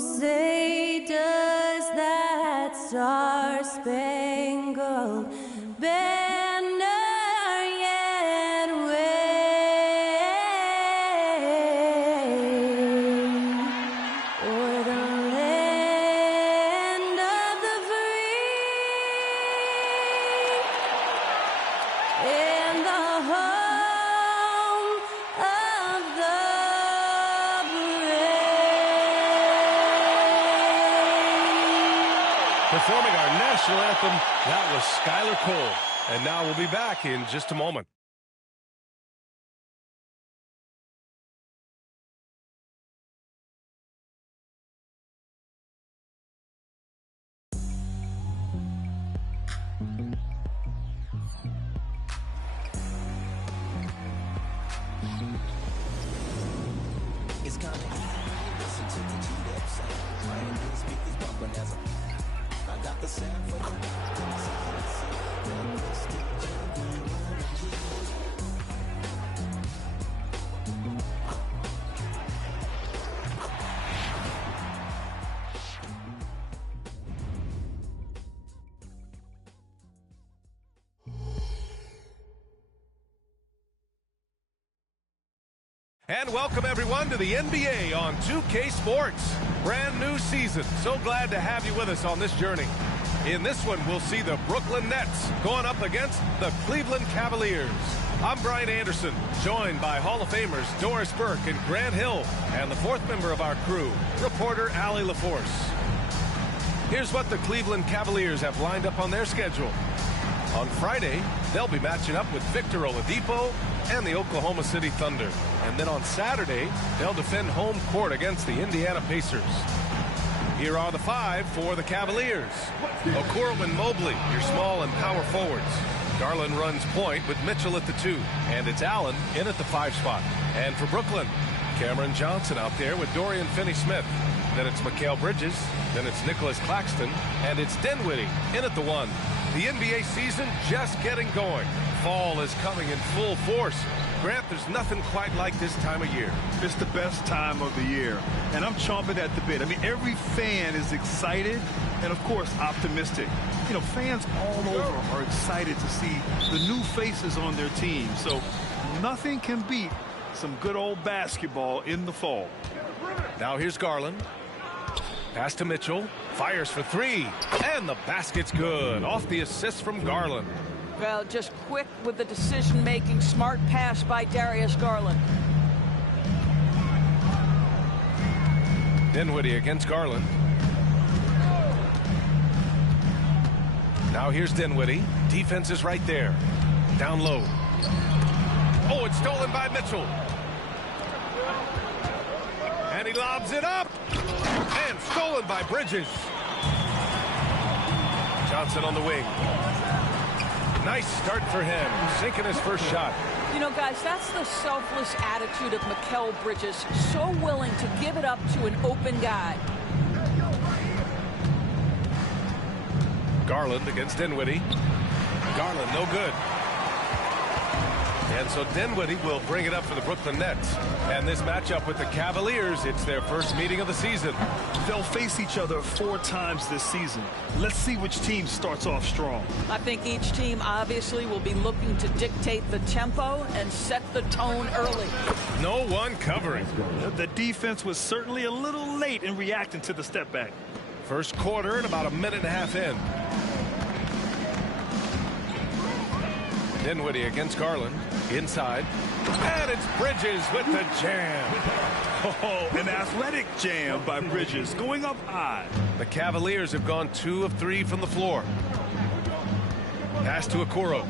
say does that star-spangled banner yet wave o'er the land of the free and the home of the brave. Performing our national anthem, that was Skylar Cole. And now we'll be back in just a moment. It's kinda listen to the G-Dep sound. Brand new speakers bumping as I got the sound for the And welcome everyone to the NBA on 2K Sports. Brand new season. So glad to have you with us on this journey. In this one, we'll see the Brooklyn Nets going up against the Cleveland Cavaliers. I'm Brian Anderson, joined by Hall of Famers Doris Burke and Grant Hill, and the fourth member of our crew, reporter Allie LaForce. Here's what the Cleveland Cavaliers have lined up on their schedule. On Friday, they'll be matching up with Victor Oladipo and the Oklahoma City Thunder. And then on Saturday, they'll defend home court against the Indiana Pacers. Here are the five for the Cavaliers. Okoro and Mobley, your small and power forwards. Garland runs point with Mitchell at the 2. And it's Allen in at the 5 spot. And for Brooklyn, Cameron Johnson out there with Dorian Finney-Smith. Then it's Mikal Bridges. Then it's Nicholas Claxton. And it's Dinwiddie in at the 1. The NBA season just getting going. Fall is coming in full force. Grant, there's nothing quite like this time of year. It's the best time of the year, and I'm chomping at the bit. I mean, every fan is excited and, of course, optimistic. You know, fans all over are excited to see the new faces on their team. So nothing can beat some good old basketball in the fall. Now here's Garland. Pass to Mitchell. Fires for 3. And the basket's good. Off the assist from Garland. Well, just quick with the decision-making, smart pass by Darius Garland. Dinwiddie against Garland. Now here's Dinwiddie. Defense is right there. Down low. Oh, it's stolen by Mitchell. And he lobs it up. And stolen by Bridges. Johnson on the wing. Nice start for him, sinking his first shot. You know, guys, that's the selfless attitude of Mikal Bridges, so willing to give it up to an open guy. Garland against Dinwiddie. Garland, no good. And so Dinwiddie will bring it up for the Brooklyn Nets. And this matchup with the Cavaliers, it's their first meeting of the season. They'll face each other 4 times this season. Let's see which team starts off strong. I think each team obviously will be looking to dictate the tempo and set the tone early. No one covering. The defense was certainly a little late in reacting to the step back. First quarter and about a minute and a half in. Dinwiddie against Garland. Inside. And it's Bridges with the jam. Oh, an athletic jam by Bridges, going up high. The Cavaliers have gone 2 of 3 from the floor. Pass to Okoro.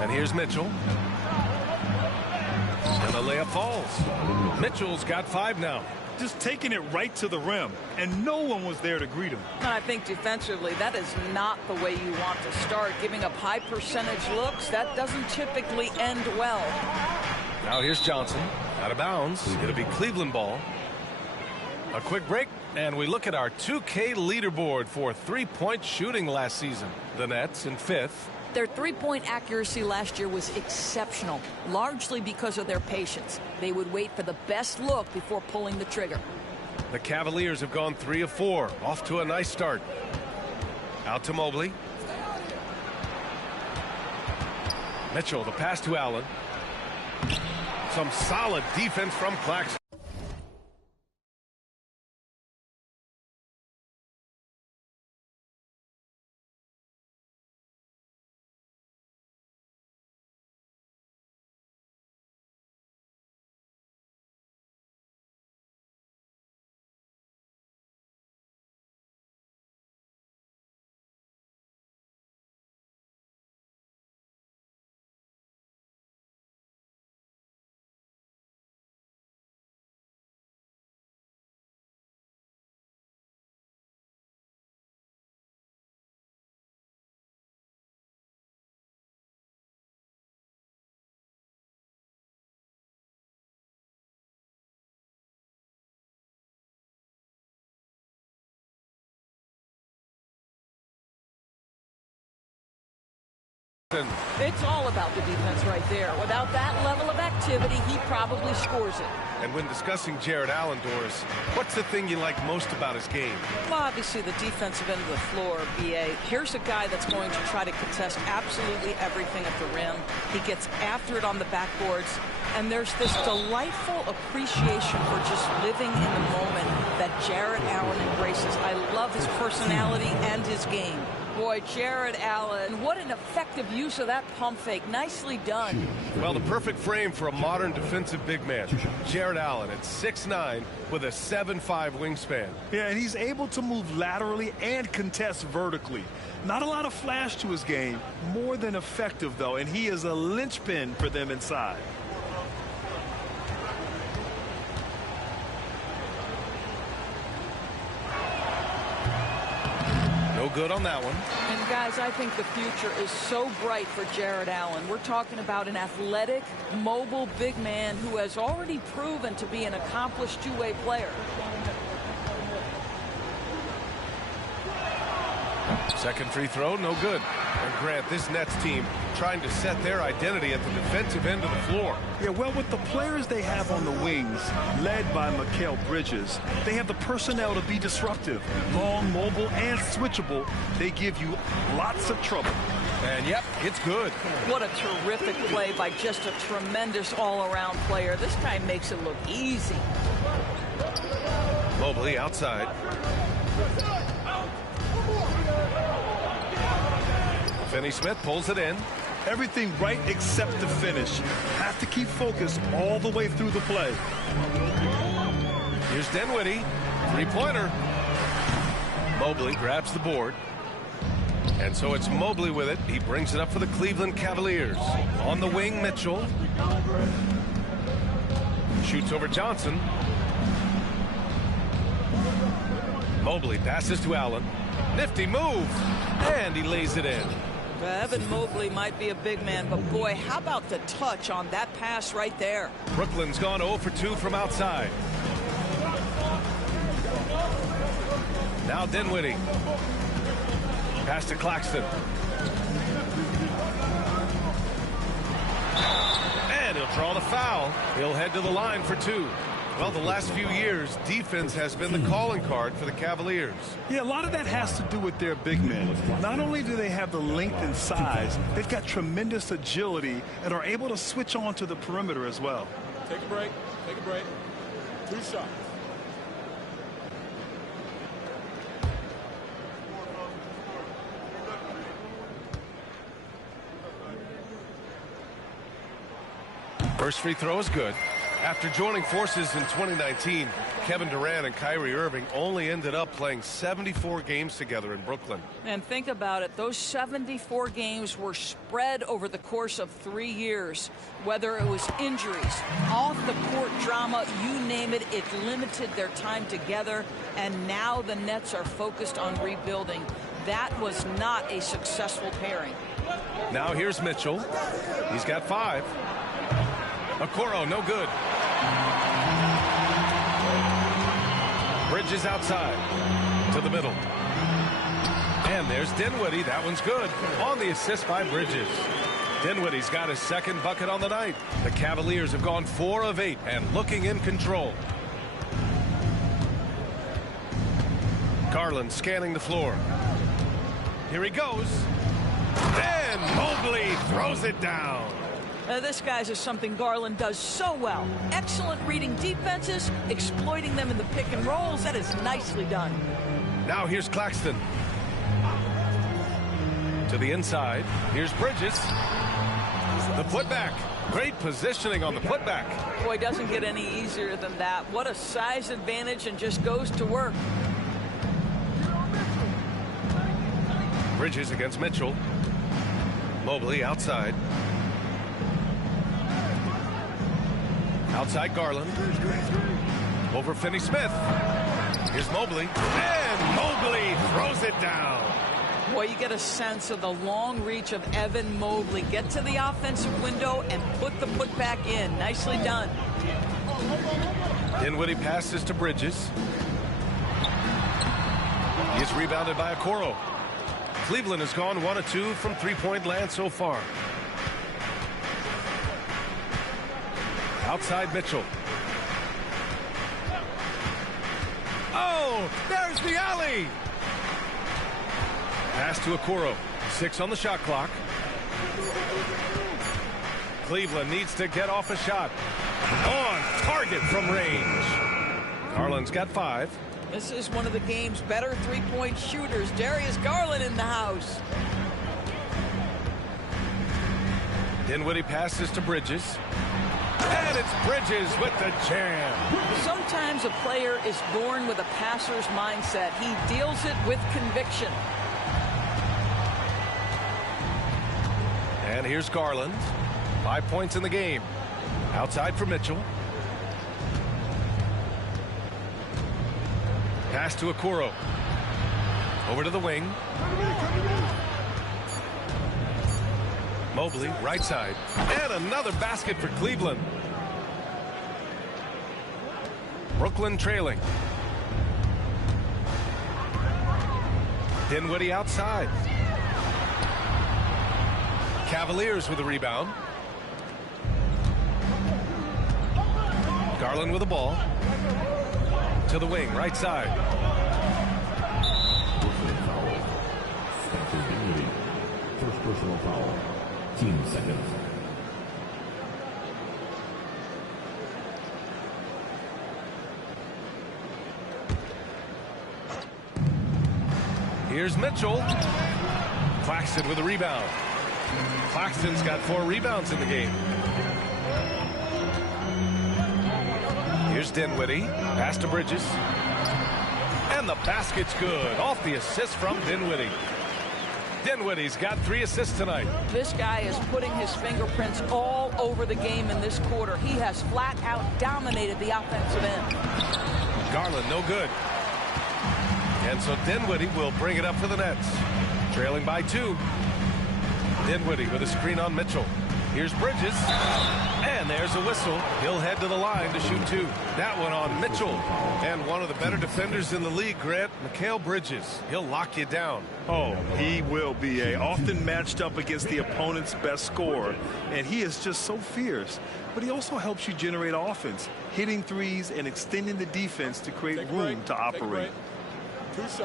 And here's Mitchell. And the layup falls. Mitchell's got 5 now. Just taking it right to the rim, and no one was there to greet him. And I think defensively, that is not the way you want to start. Giving up high percentage looks, that doesn't typically end well. Now here's Johnson. Out of bounds. It'll be Cleveland ball. A quick break, and we look at our 2K leaderboard for three-point shooting last season. The Nets in 5th. Their three-point accuracy last year was exceptional, largely because of their patience. They would wait for the best look before pulling the trigger. The Cavaliers have gone 3 of 4. Off to a nice start. Out to Mobley. Mitchell, the pass to Allen. Some solid defense from Claxton. It's all about the defense right there. Without that level of activity, he probably scores it. And when discussing Jared Allen, Doris, what's the thing you like most about his game? Well, obviously the defensive end of the floor, BA. Here's a guy that's going to try to contest absolutely everything at the rim. He gets after it on the backboards. And there's this delightful appreciation for just living in the moment that Jared Allen embraces. I love his personality and his game. Boy, Jared Allen, what an effective use of that pump fake. Nicely done. Well, the perfect frame for a modern defensive big man. Jared Allen at 6'9" with a 7'5" wingspan. Yeah, and he's able to move laterally and contest vertically. Not a lot of flash to his game, more than effective, though, and he is a linchpin for them inside. No good on that one. And guys, I think the future is so bright for Jared Allen. We're talking about an athletic, mobile big man who has already proven to be an accomplished two-way player. Second free throw, no good. And Grant, this Nets team trying to set their identity at the defensive end of the floor. Yeah, well, with the players they have on the wings, led by Mikal Bridges, they have the personnel to be disruptive. Long, mobile, and switchable. They give you lots of trouble. And yep, it's good. What a terrific play by just a tremendous all-around player. This guy makes it look easy. Mobley outside. Finney-Smith pulls it in. Everything right except the finish. Have to keep focused all the way through the play. Here's Dinwiddie. Three-pointer. Mobley grabs the board. And so it's Mobley with it. He brings it up for the Cleveland Cavaliers. On the wing, Mitchell. Shoots over Johnson. Mobley passes to Allen. Nifty move. And he lays it in. Evan Mobley might be a big man, but boy, how about the touch on that pass right there? Brooklyn's gone 0 for 2 from outside. Now Dinwiddie. Pass to Claxton. And he'll draw the foul. He'll head to the line for 2. Well, the last few years, defense has been the calling card for the Cavaliers. Yeah, a lot of that has to do with their big men. Not only do they have the length and size, they've got tremendous agility and are able to switch on to the perimeter as well. Take a break. Take a break. 2 shots. First free throw is good. After joining forces in 2019, Kevin Durant and Kyrie Irving only ended up playing 74 games together in Brooklyn. And think about it, those 74 games were spread over the course of 3 years. Whether it was injuries, off-the-court drama, you name it, it limited their time together. And now the Nets are focused on rebuilding. That was not a successful pairing. Now here's Mitchell. He's got 5. Okoro, no good. Bridges outside to the middle. And there's Dinwiddie. That one's good. On the assist by Bridges. Dinwiddie's got his second bucket on the night. The Cavaliers have gone 4 of 8 and looking in control. Garland scanning the floor. Here he goes. Then Mobley throws it down. This, guys, is something Garland does so well. Excellent reading defenses, exploiting them in the pick and rolls. That is nicely done. Now here's Claxton. To the inside. Here's Bridges. The putback. Great positioning on the putback. Boy, doesn't get any easier than that. What a size advantage, and just goes to work. Bridges against Mitchell. Mobley outside. Outside Garland. Over Finney-Smith. Here's Mobley. And Mobley throws it down. Boy, you get a sense of the long reach of Evan Mobley. Get to the offensive window and put the putback in. Nicely done. Dinwiddie passes to Bridges. He's rebounded by Okoro. Cleveland has gone 1 of 2 from three-point land so far. Outside Mitchell. Oh, there's the alley. Pass to Okoro. 6 on the shot clock. Cleveland needs to get off a shot. On target from range. Garland's got 5. This is one of the game's better three-point shooters. Darius Garland in the house. Dinwiddie passes to Bridges. And it's Bridges with the jam. Sometimes a player is born with a passer's mindset. He deals it with conviction. And here's Garland. 5 points in the game. Outside for Mitchell. Pass to Okoro. Over to the wing. Mobley, right side. And another basket for Cleveland. Brooklyn trailing. Dinwiddie outside. Cavaliers with a rebound. Garland with the ball. To the wing, right side. First personal foul. Team seconds. Here's Mitchell. Claxton with a rebound. Claxton's got 4 rebounds in the game. Here's Dinwiddie. Pass to Bridges. And the basket's good. Off the assist from Dinwiddie. Dinwiddie's got 3 assists tonight. This guy is putting his fingerprints all over the game in this quarter. He has flat out dominated the offensive end. Garland no good. And so Dinwiddie will bring it up for the Nets. Trailing by 2. Dinwiddie with a screen on Mitchell. Here's Bridges. And there's a whistle. He'll head to the line to shoot 2. That one on Mitchell. And one of the better defenders in the league, Grant, Mikal Bridges. He'll lock you down. Oh, he will be often matched up against the opponent's best scorer. And he is just so fierce. But he also helps you generate offense, hitting threes and extending the defense to create room to operate. 2 shots.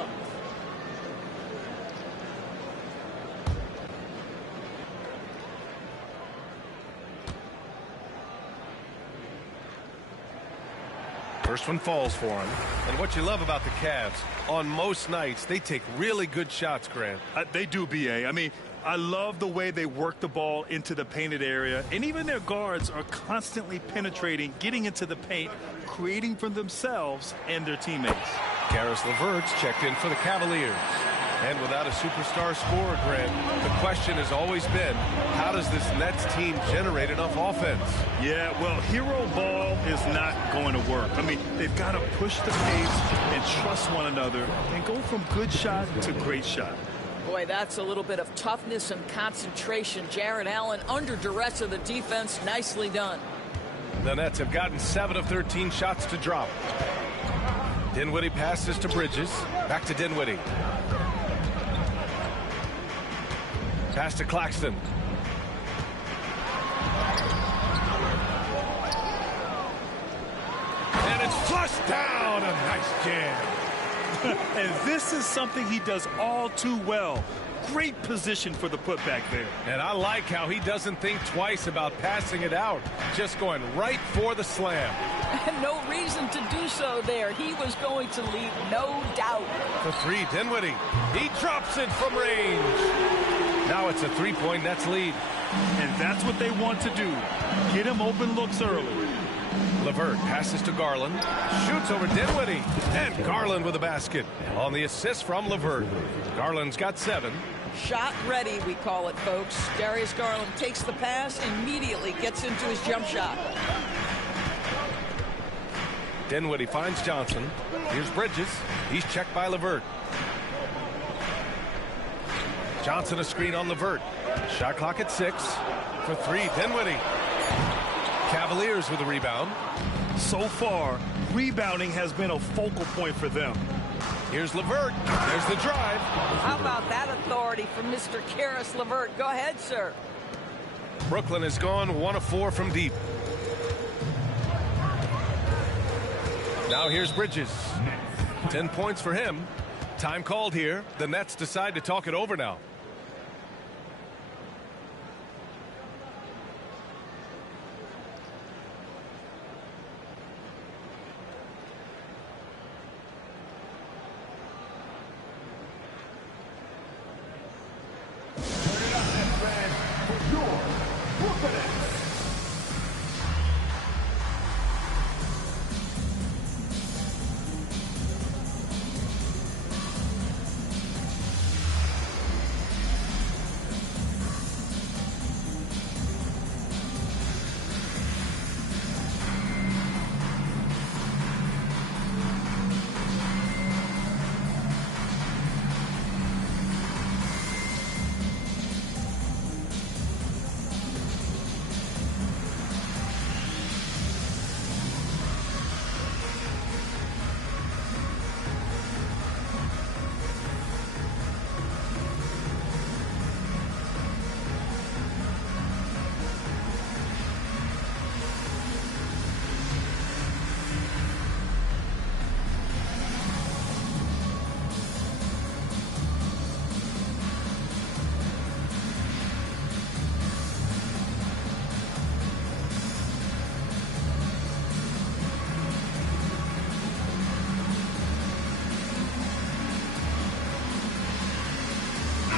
First one falls for him. And what you love about the Cavs, on most nights, they take really good shots, Grant. They do, B.A. I mean, I love the way they work the ball into the painted area. And even their guards are constantly penetrating, getting into the paint, creating for themselves and their teammates. Karis LeVert's checked in for the Cavaliers. And without a superstar scorer, Grant, the question has always been, how does this Nets team generate enough offense? Yeah, well, hero ball is not going to work. I mean, they've got to push the pace and trust one another and go from good shot to great shot. Boy, that's a little bit of toughness and concentration. Jarrett Allen under duress of the defense. Nicely done. The Nets have gotten 7 of 13 shots to drop. Dinwiddie passes to Bridges. Back to Dinwiddie. Pass to Claxton. And it's flushed down. A nice jam. And this is something he does all too well. Great position for the putback there. And I like how he doesn't think twice about passing it out, just going right for the slam. No reason to do so there. He was going to leave, no doubt. For three, Dinwiddie. He drops it from range. Now it's a three-point Nets lead. And that's what they want to do. Get him open looks early. LeVert passes to Garland, shoots over Dinwiddie, and Garland with a basket on the assist from LeVert. Garland's got 7. Shot ready, we call it, folks. Darius Garland takes the pass, immediately gets into his jump shot. Dinwiddie finds Johnson. Here's Bridges. He's checked by LeVert. Johnson a screen on LeVert. Shot clock at 6. For 3, Dinwiddie. Cavaliers with a rebound. So far, rebounding has been a focal point for them. Here's LeVert. There's the drive. How about that authority from Mr. Karis LeVert? Go ahead, sir. Brooklyn has gone 1 of 4 from deep. Now here's Bridges. 10 points for him. Time called here. The Nets decide to talk it over now.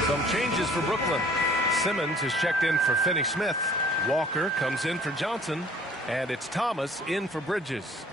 Some changes for Brooklyn. Simmons is checked in for Finney-Smith. Walker comes in for Johnson. And it's Thomas in for Bridges.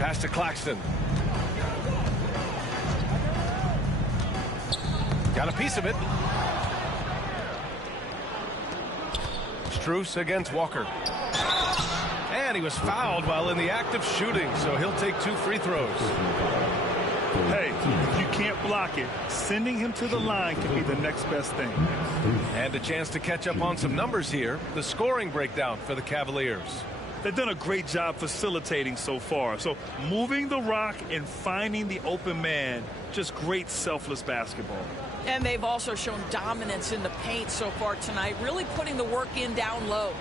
Pass to Claxton. Got a piece of it. Strus against Walker. And he was fouled while in the act of shooting, so he'll take 2 free throws. Hey, if you can't block it, sending him to the line can be the next best thing. And a chance to catch up on some numbers here. The scoring breakdown for the Cavaliers. They've done a great job facilitating so far. So moving the rock and finding the open man, just great selfless basketball. And they've also shown dominance in the paint so far tonight, really putting the work in down low.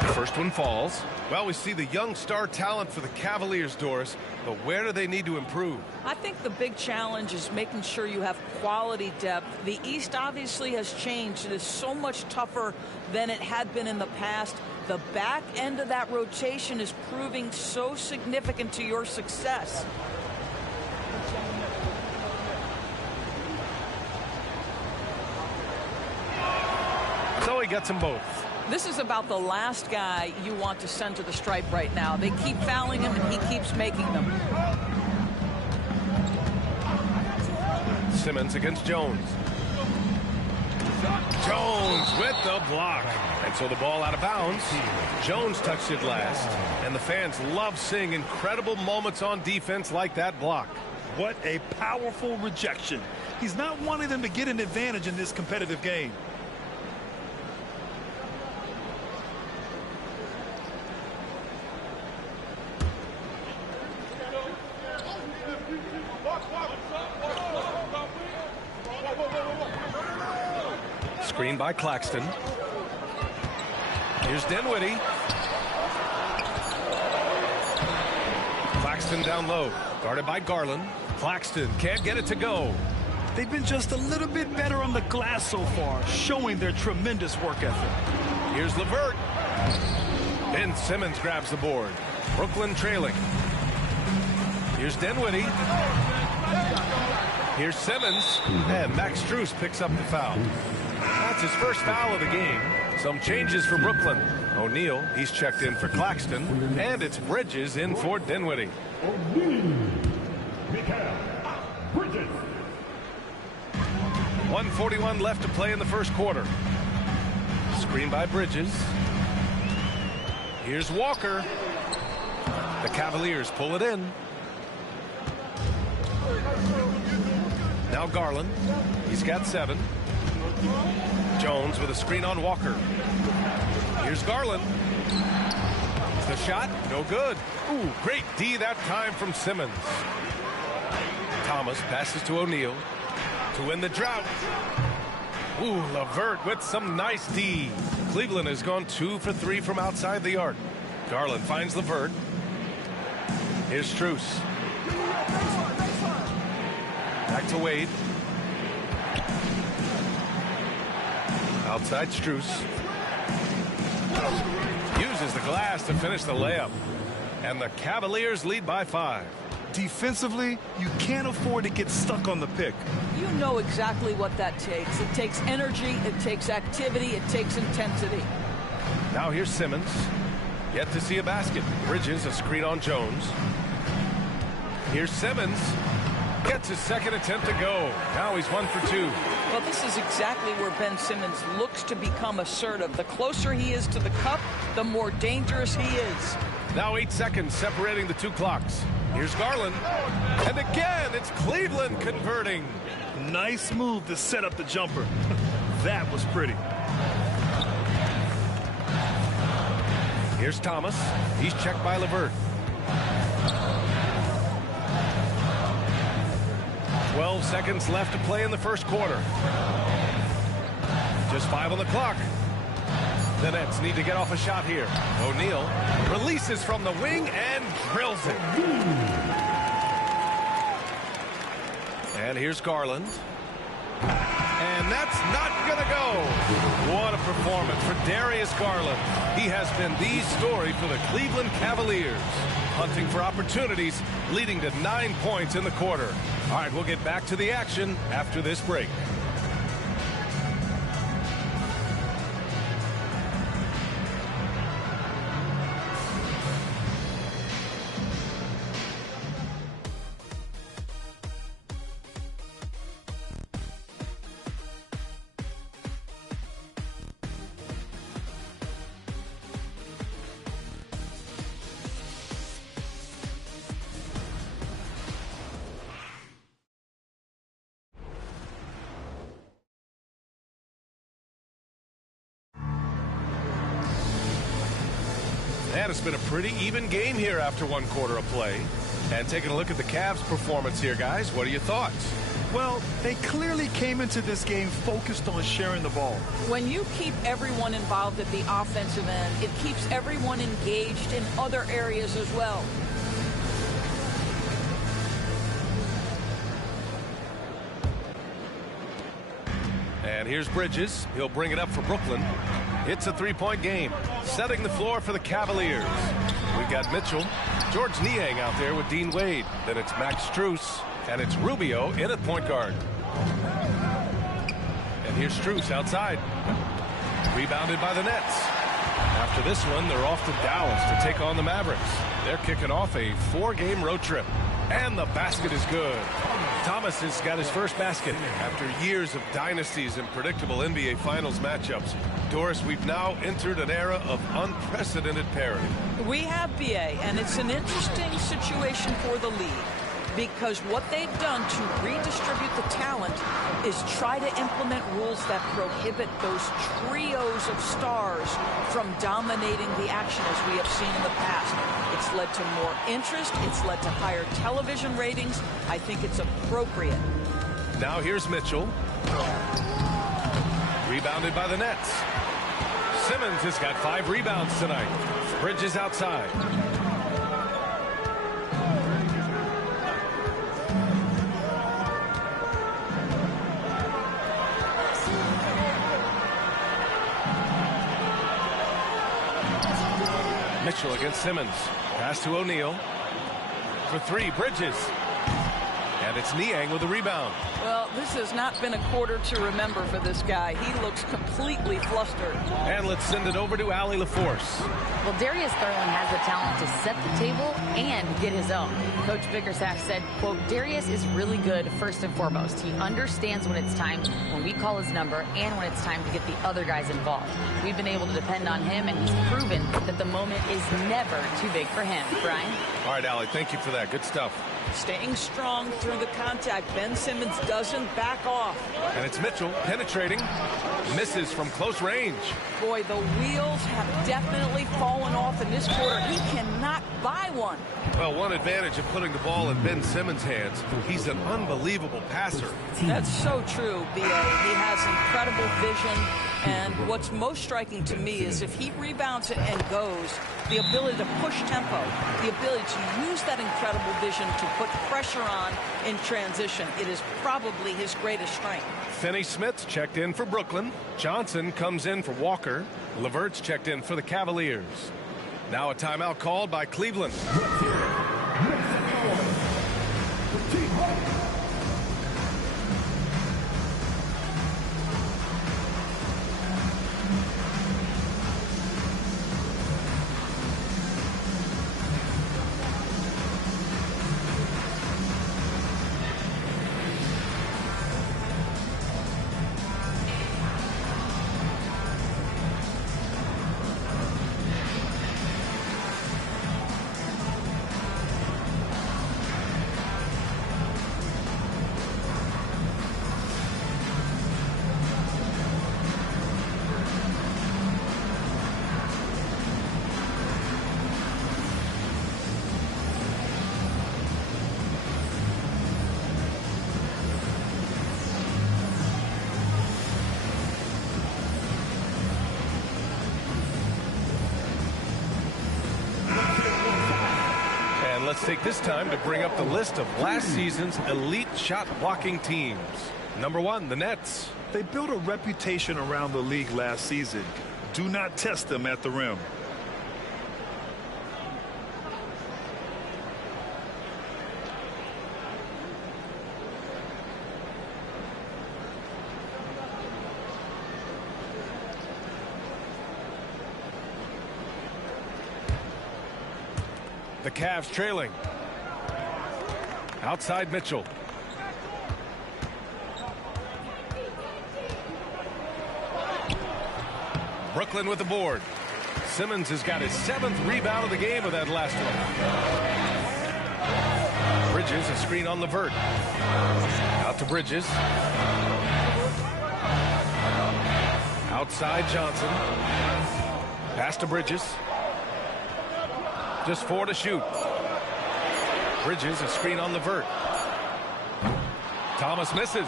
The first one falls. Well, we see the young star talent for the Cavaliers, Doris, but where do they need to improve? I think the big challenge is making sure you have quality depth. The East obviously has changed. It is so much tougher than it had been in the past. The back end of that rotation is proving so significant to your success. So he gets them both. This is about the last guy you want to send to the stripe right now. They keep fouling him, and he keeps making them. Simmons against Jones. Jones with the block. And so the ball out of bounds. Jones touched it last. And the fans love seeing incredible moments on defense like that block. What a powerful rejection. He's not wanting them to get an advantage in this competitive game. Screen by Claxton. Here's Dinwiddie. Claxton down low, guarded by Garland. Claxton can't get it to go. They've been just a little bit better on the glass so far, showing their tremendous work ethic. Here's LeVert. Ben Simmons grabs the board. Brooklyn trailing. Here's Dinwiddie. Here's Simmons. And Max Strus picks up the foul. That's his first foul of the game. Some changes for Brooklyn. O'Neal, he's checked in for Claxton. And it's Bridges in for Dinwiddie. 1:41 left to play in the first quarter. Screen by Bridges. Here's Walker. The Cavaliers pull it in. Now Garland. He's got 7. Jones with a screen on Walker. Here's Garland. The shot, no good. Ooh, great D that time from Simmons. Thomas passes to O'Neal to win the drought. Ooh, LeVert with some nice D. Cleveland has gone 2 for 3 from outside the arc. Garland finds LeVert. Here's Strus. Back to Wade. Outside Strus. Uses the glass to finish the layup. And the Cavaliers lead by 5. Defensively, you can't afford to get stuck on the pick. You know exactly what that takes. It takes energy, it takes activity, it takes intensity. Now here's Simmons. Yet to see a basket. Bridges a screen on Jones. Here's Simmons. Gets his second attempt to go. Now he's 1 for 2. Well, this is exactly where Ben Simmons looks to become assertive. The closer he is to the cup, the more dangerous he is. Now 8 seconds separating the 2 clocks. Here's Garland. And again, it's Cleveland converting. Nice move to set up the jumper. That was pretty. Here's Thomas. He's checked by LeVert. 12 seconds left to play in the first quarter. Just 5 on the clock. The Nets need to get off a shot here. O'Neal releases from the wing and drills it. And here's Garland. And that's not going to go. What a performance for Darius Garland. He has been the story for the Cleveland Cavaliers. Hunting for opportunities, leading to 9 points in the quarter. All right, we'll get back to the action after this break. And it's been a pretty even game here after 1 quarter of play. And taking a look at the Cavs' performance here, guys, what are your thoughts? Well, they clearly came into this game focused on sharing the ball. When you keep everyone involved at the offensive end, it keeps everyone engaged in other areas as well. And here's Bridges. He'll bring it up for Brooklyn. It's a 3-point game, setting the floor for the Cavaliers. We've got Mitchell, George Niang out there with Dean Wade. Then it's Max Strus, and it's Rubio in at point guard. And here's Strus outside. Rebounded by the Nets. After this one, they're off to Dallas to take on the Mavericks. They're kicking off a 4-game road trip. And the basket is good. Thomas has got his first basket after years of dynasties and predictable NBA Finals matchups. Doris, we've now entered an era of unprecedented parity. We have, BA, and it's an interesting situation for the league. because what they've done to redistribute the talent is try to implement rules that prohibit those trios of stars from dominating the action as we have seen in the past. It's led to more interest. It's led to higher television ratings. I think it's appropriate. Now here's Mitchell. Rebounded by the Nets. Simmons has got 5 rebounds tonight. Bridges outside. Mitchell against Simmons. Pass to O'Neal. For 3, Bridges. And it's Niang with the rebound. Well, this has not been a quarter to remember for this guy. He looks completely flustered. And let's send it over to Allie LaForce. Well, Darius Garland has the talent to set the table and get his own. Coach Bickerstaff said, quote, Darius is really good first and foremost. He understands when it's time, when we call his number, and when it's time to get the other guys involved. We've been able to depend on him, and he's proven that the moment is never too big for him. Brian? All right, Allie, thank you for that. Good stuff. Staying strong through the contact. Ben Simmons doesn't back off. And it's Mitchell penetrating. Misses from close range. Boy, the wheels have definitely fallen off in this quarter. He cannot buy one. Well, one advantage of putting the ball in Ben Simmons' hands, he's an unbelievable passer. That's so true, B.A. He has incredible vision. And what's most striking to me is if he rebounds and goes, the ability to push tempo, the ability to use that incredible vision to put pressure on in transition. It is probably his greatest strength. Finney-Smith's checked in for Brooklyn. Johnson comes in for Walker. Levert's checked in for the Cavaliers. Now a timeout called by Cleveland. Let's take this time to bring up the list of last season's elite shot blocking teams. Number 1, the Nets. They built a reputation around the league last season. Do not test them at the rim. The Cavs trailing. Outside Mitchell. Brooklyn with the board. Simmons has got his 7th rebound of the game with that last one. Bridges, a screen on Levert. Out to Bridges. Outside Johnson. Pass to Bridges. Just 4 to shoot. Bridges, a screen on Levert. Thomas misses.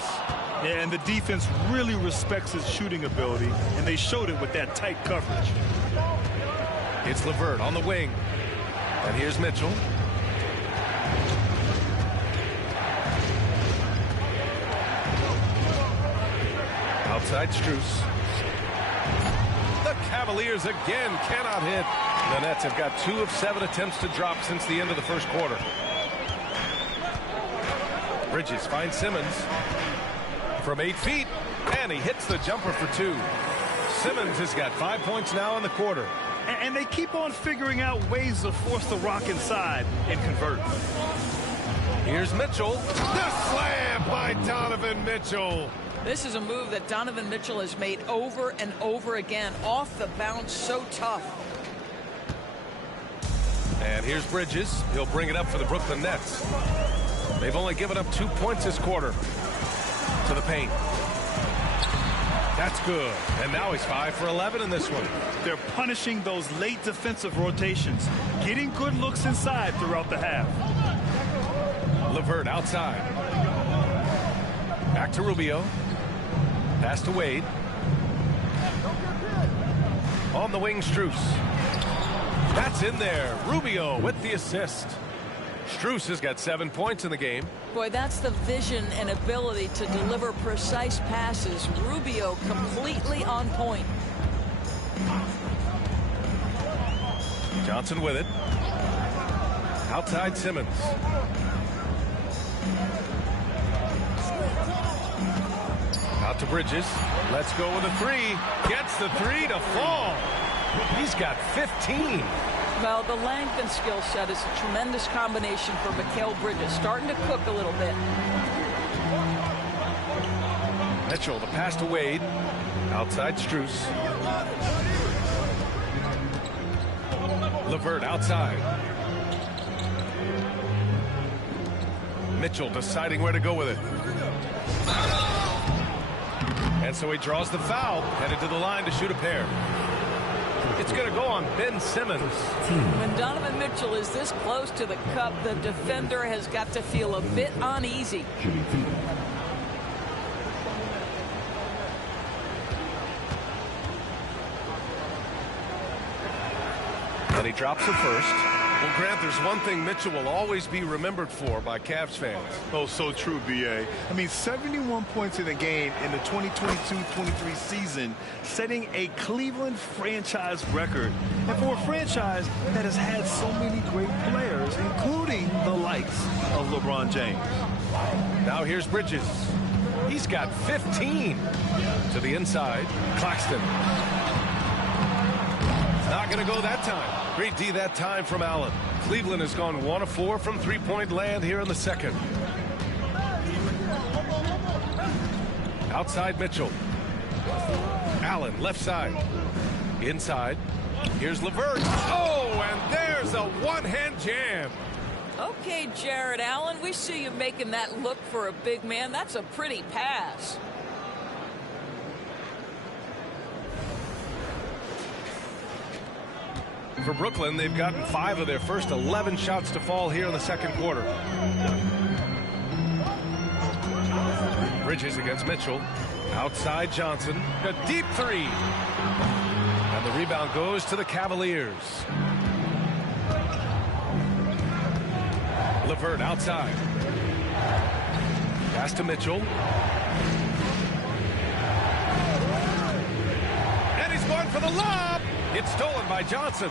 Yeah, and the defense really respects his shooting ability, and they showed it with that tight coverage. It's Levert on the wing. And here's Mitchell. Outside Strus. The Cavaliers again cannot hit. The Nets have got 2 of 7 attempts to drop since the end of the first quarter. Bridges finds Simmons from 8 feet, and he hits the jumper for 2. Simmons has got 5 points now in the quarter. And they keep on figuring out ways to force the rock inside and convert. Here's Mitchell. The slam by Donovan Mitchell. This is a move that Donovan Mitchell has made over and over again. Off the bounce, so tough. And here's Bridges. He'll bring it up for the Brooklyn Nets. They've only given up 2 points this quarter. To the paint. That's good. And now he's 5 for 11 in this one. They're punishing those late defensive rotations, getting good looks inside throughout the half. LeVert outside. Back to Rubio. Pass to Wade. On the wing, Strus. That's in there. Rubio with the assist. Strus has got 7 points in the game. Boy, that's the vision and ability to deliver precise passes. Rubio completely on point. Johnson with it. Outside Simmons. Out to Bridges. Let's go with a three. Gets the three to fall. He's got 15. Well, the length and skill set is a tremendous combination for Mikal Bridges. Starting to cook a little bit. Mitchell, the pass to Wade. Outside Strus. LeVert outside. Mitchell deciding where to go with it. And so he draws the foul, headed to the line to shoot a pair. It's going to go on Ben Simmons. When Donovan Mitchell is this close to the cup, the defender has got to feel a bit uneasy. And he drops the first. Well, Grant, there's one thing Mitchell will always be remembered for by Cavs fans. Oh, so true, B.A. I mean, 71 points in the game in the 2022-23 season, setting a Cleveland franchise record. And for a franchise that has had so many great players, including the likes of LeBron James. Now here's Bridges. He's got 15. To the inside, Claxton. Not going to go that time. Great D that time from Allen. Cleveland has gone 1 of 4 from three-point land here in the second. Outside Mitchell. Allen left side. Inside. Here's LeVert. Oh, and there's a one-hand jam. Okay, Jared Allen, we see you making that look for a big man. That's a pretty pass. For Brooklyn, they've gotten 5 of their first 11 shots to fall here in the second quarter. Bridges against Mitchell. Outside Johnson. A deep three. And the rebound goes to the Cavaliers. LeVert outside. Pass to Mitchell. And he's going for the lob. It's stolen by Johnson.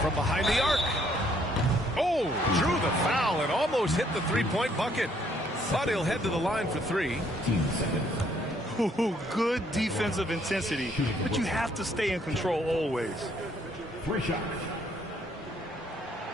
From behind the arc. Oh, drew the foul and almost hit the three-point bucket. But he'll head to the line for 3. 15 seconds. Ooh, good defensive intensity, but you have to stay in control always. 3 shots.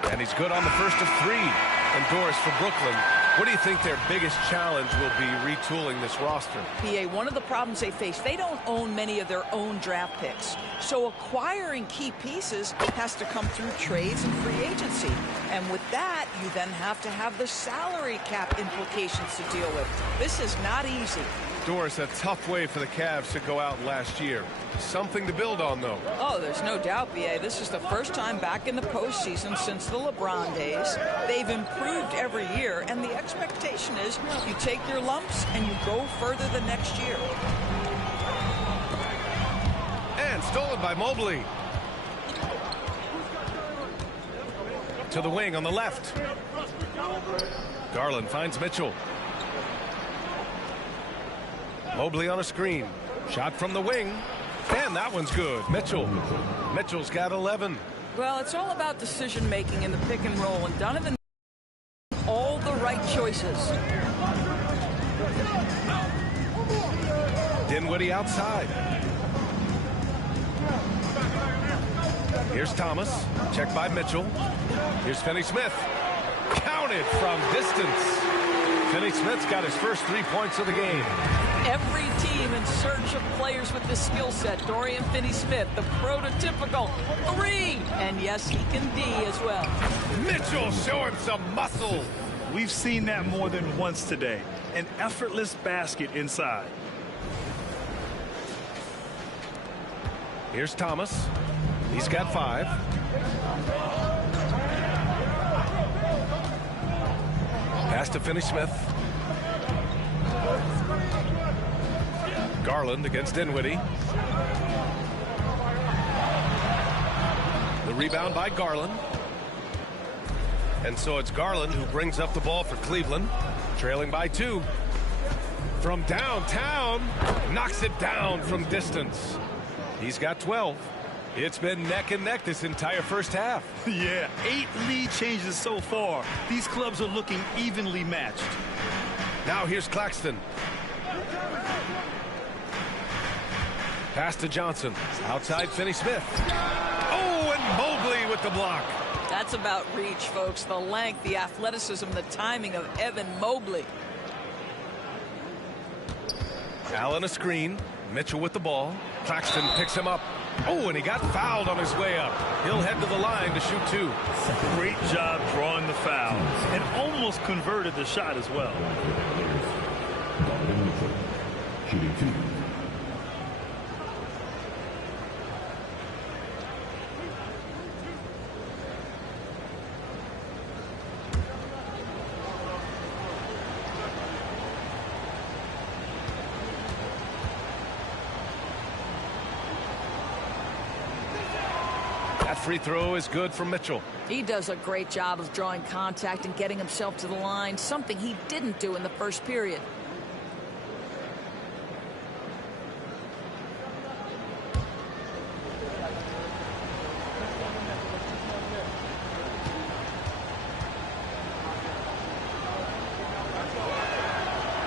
And he's good on the first of 3. And Doris, for Brooklyn, what do you think their biggest challenge will be retooling this roster? PA, one of the problems they face, they don't own many of their own draft picks. So acquiring key pieces has to come through trades and free agency. And with that, you then have to have the salary cap implications to deal with. This is not easy. Doris, a tough way for the Cavs to go out last year. Something to build on, though. Oh, there's no doubt, BA. This is the first time back in the postseason since the LeBron days. They've improved every year, and the expectation is you take your lumps and you go further the next year. And stolen by Mobley. To the wing on the left. Garland finds Mitchell. Mobley on a screen. Shot from the wing. And that one's good. Mitchell's got 11. Well, it's all about decision making in the pick and roll, and Donovan all the right choices. Dinwiddie outside. Here's Thomas. Checked by Mitchell. Here's Finney-Smith. Counted from distance. Finney-Smith's got his first 3 points of the game. Every team in search of players with this skill set. Dorian Finney-Smith, the prototypical 3. And yes, he can D as well. Mitchell showing some muscle. We've seen that more than once today. An effortless basket inside. Here's Thomas. He's got 5. Pass to Finney-Smith. Garland against Dinwiddie. The rebound by Garland. And so it's Garland who brings up the ball for Cleveland, trailing by 2. From downtown, knocks it down from distance. He's got 12. It's been neck and neck this entire first half. Yeah, 8 lead changes so far. These clubs are looking evenly matched. Now here's Claxton. Pass to Johnson. Outside Finney-Smith. Oh, and Mobley with the block. That's about reach, folks. The length, the athleticism, the timing of Evan Mobley. Allen a screen. Mitchell with the ball. Claxton picks him up. Oh, and he got fouled on his way up. He'll head to the line to shoot 2. Great job drawing the foul and almost converted the shot as well. Shooting 2. Free throw is good for Mitchell. He does a great job of drawing contact and getting himself to the line, something he didn't do in the first period.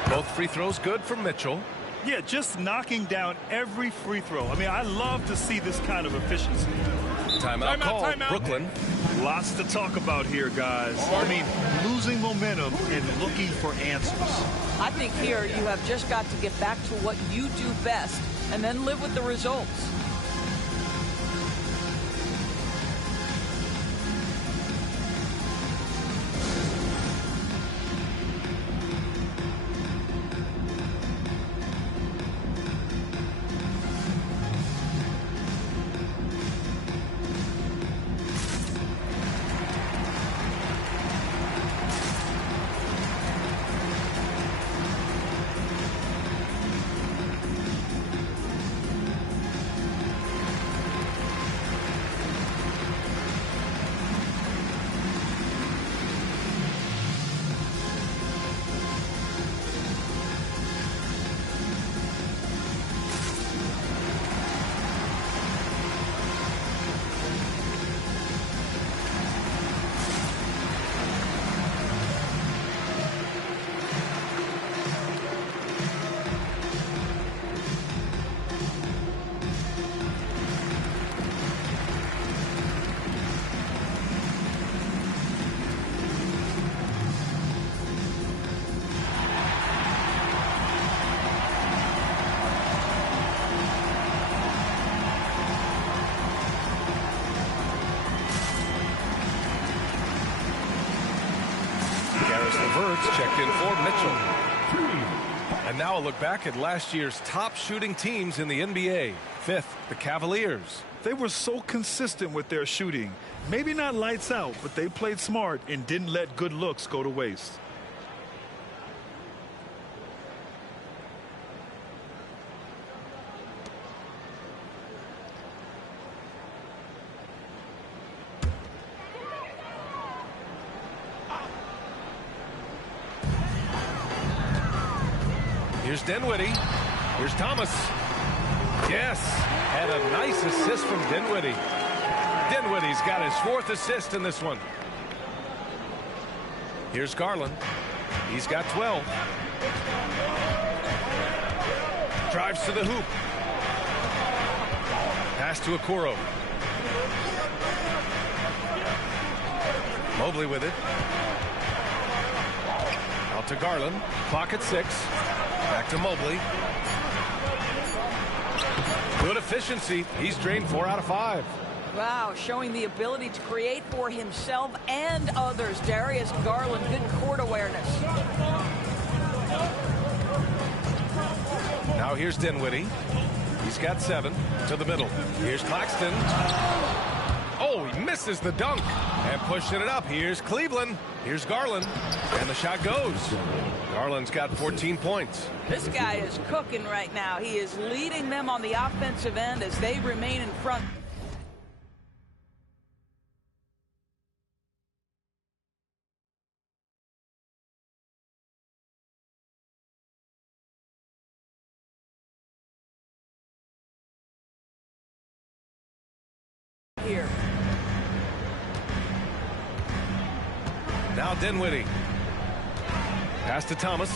Both free throws good for Mitchell. Yeah, just knocking down every free throw. I mean, I love to see this kind of efficiency. Timeout call. timeout. Brooklyn. Lots to talk about here, guys. I mean, losing momentum and looking for answers. I think here you have just got to get back to what you do best and then live with the results. LeVert's checked in for Mitchell. And now a look back at last year's top shooting teams in the NBA. 5th, the Cavaliers. They were so consistent with their shooting. Maybe not lights out, but they played smart and didn't let good looks go to waste. Here's Dinwiddie. Here's Thomas. Yes, and a nice assist from Dinwiddie. Dinwiddie's got his 4th assist in this one. Here's Garland. He's got 12. Drives to the hoop. Pass to Okoro. Mobley with it. Out to Garland. Clock at 6. Back to Mobley. Good efficiency. He's drained 4 out of 5. Wow, showing the ability to create for himself and others. Darius Garland, good court awareness. Now here's Dinwiddie. He's got 7 to the middle. Here's Claxton. Oh, he misses the dunk and pushing it up. Here's Cleveland. Here's Garland. And the shot goes. Garland's got 14 points. This guy is cooking right now. He is leading them on the offensive end as they remain in front. Here. Now Dinwiddie. Pass to Thomas.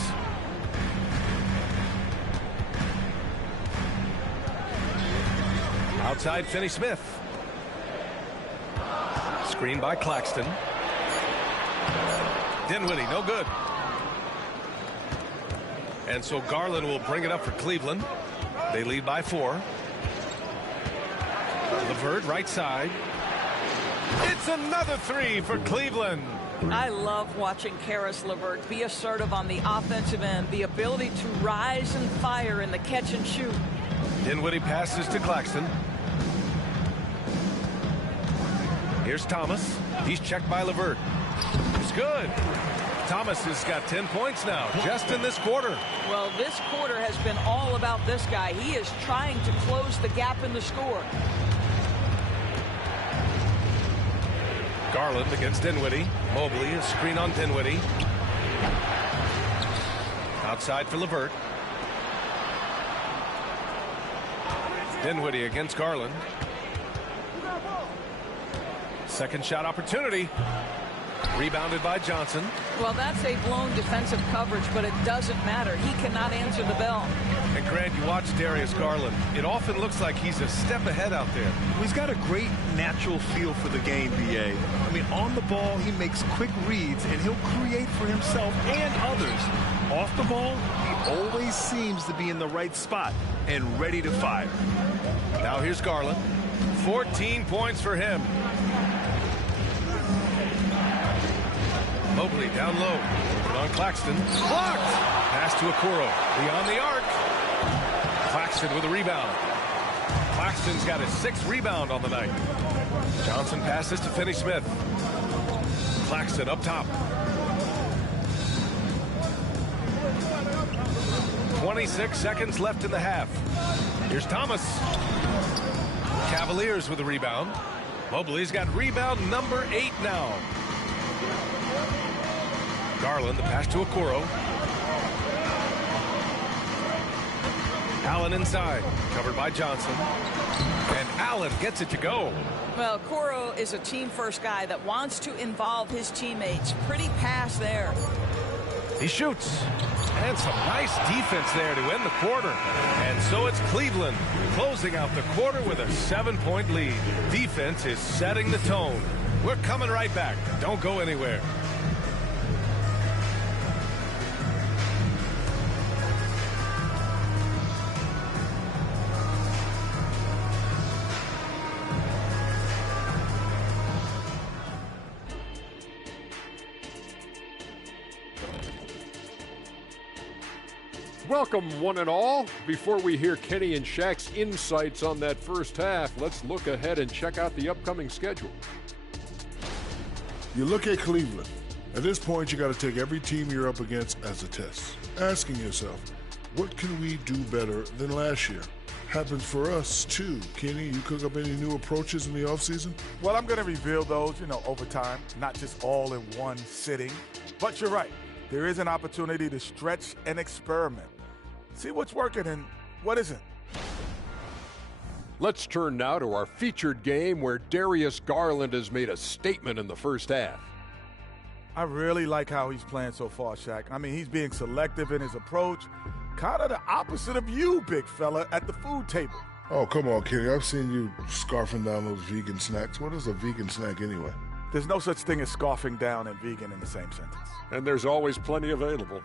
Outside Finney-Smith. Screen by Claxton. Dinwiddie, no good. And so Garland will bring it up for Cleveland. They lead by 4. LeVert, right side. It's another 3 for Cleveland. I love watching Karis LeVert be assertive on the offensive end, the ability to rise and fire in the catch and shoot. Dinwiddie passes to Claxton. Here's Thomas. He's checked by LeVert. It's good. Thomas has got 10 points now, just in this quarter. Well, this quarter has been all about this guy. He is trying to close the gap in the score. Garland against Dinwiddie. Mobley, a screen on Dinwiddie. Outside for LeVert. Dinwiddie against Garland. Second shot opportunity. Rebounded by Johnson. Well, that's a blown defensive coverage, but it doesn't matter. He cannot answer the bell. And Grant, you watch Darius Garland. It often looks like he's a step ahead out there. He's got a great natural feel for the game, BA. I mean, on the ball, he makes quick reads, and he'll create for himself and others. Off the ball, he always seems to be in the right spot and ready to fire. Now here's Garland. 14 points for him. Mobley down low. On Claxton. Blocked! Pass to Okoro. Beyond the arc. Claxton with a rebound. Claxton's got his 6th rebound on the night. Johnson passes to Finney-Smith. Claxton up top. 26 seconds left in the half. Here's Thomas. Cavaliers with a rebound. Mobley's got rebound number 8 now. Garland, the pass to Okoro. Allen inside, covered by Johnson. And Allen gets it to go. Well, Okoro is a team-first guy that wants to involve his teammates. Pretty pass there. He shoots. And some nice defense there to end the quarter. And so it's Cleveland closing out the quarter with a 7-point lead. Defense is setting the tone. We're coming right back. Don't go anywhere. Welcome, one and all. Before we hear Kenny and Shaq's insights on that first half, let's look ahead and check out the upcoming schedule. You look at Cleveland. At this point, you got to take every team you're up against as a test, asking yourself, what can we do better than last year? Happens for us, too. Kenny, you cook up any new approaches in the offseason? Well, I'm going to reveal those, over time, not just all in one sitting. But you're right. There is an opportunity to stretch and experiment. See what's working and what isn't. Let's turn now to our featured game where Darius Garland has made a statement in the first half. I really like how he's playing so far, Shaq. I mean, he's being selective in his approach. Kind of the opposite of you, big fella, at the food table. Oh, come on, Kenny. I've seen you scarfing down those vegan snacks. What is a vegan snack anyway? There's no such thing as scoffing down and vegan in the same sentence. And there's always plenty available.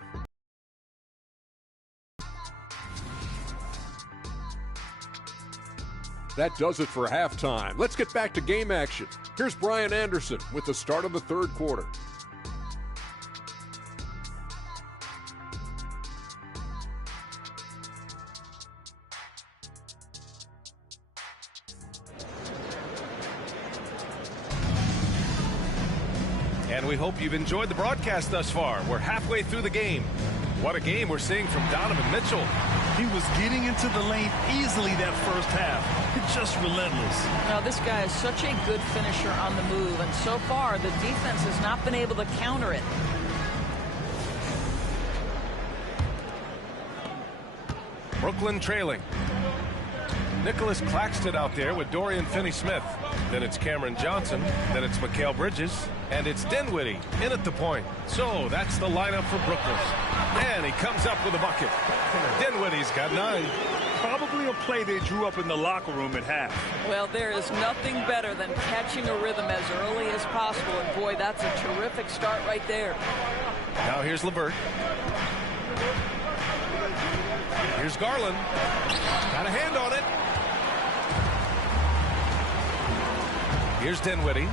That does it for halftime. Let's get back to game action. Here's Brian Anderson with the start of the third quarter. And we hope you've enjoyed the broadcast thus far. We're halfway through the game. What a game we're seeing from Donovan Mitchell. He was getting into the lane easily that first half. Just relentless. Now, this guy is such a good finisher on the move, and so far the defense has not been able to counter it. Brooklyn trailing. Nicholas Claxton out there with Dorian Finney-Smith. Then it's Cameron Johnson. Then it's Mikal Bridges. And it's Dinwiddie in at the point. So that's the lineup for Brooklyn. And he comes up with a bucket. Dinwiddie's got 9. Probably a play they drew up in the locker room at half. Well, there is nothing better than catching a rhythm as early as possible. And boy, that's a terrific start right there. Now here's LeVert. Here's Garland. Got a hand on it. Here's Dinwiddie.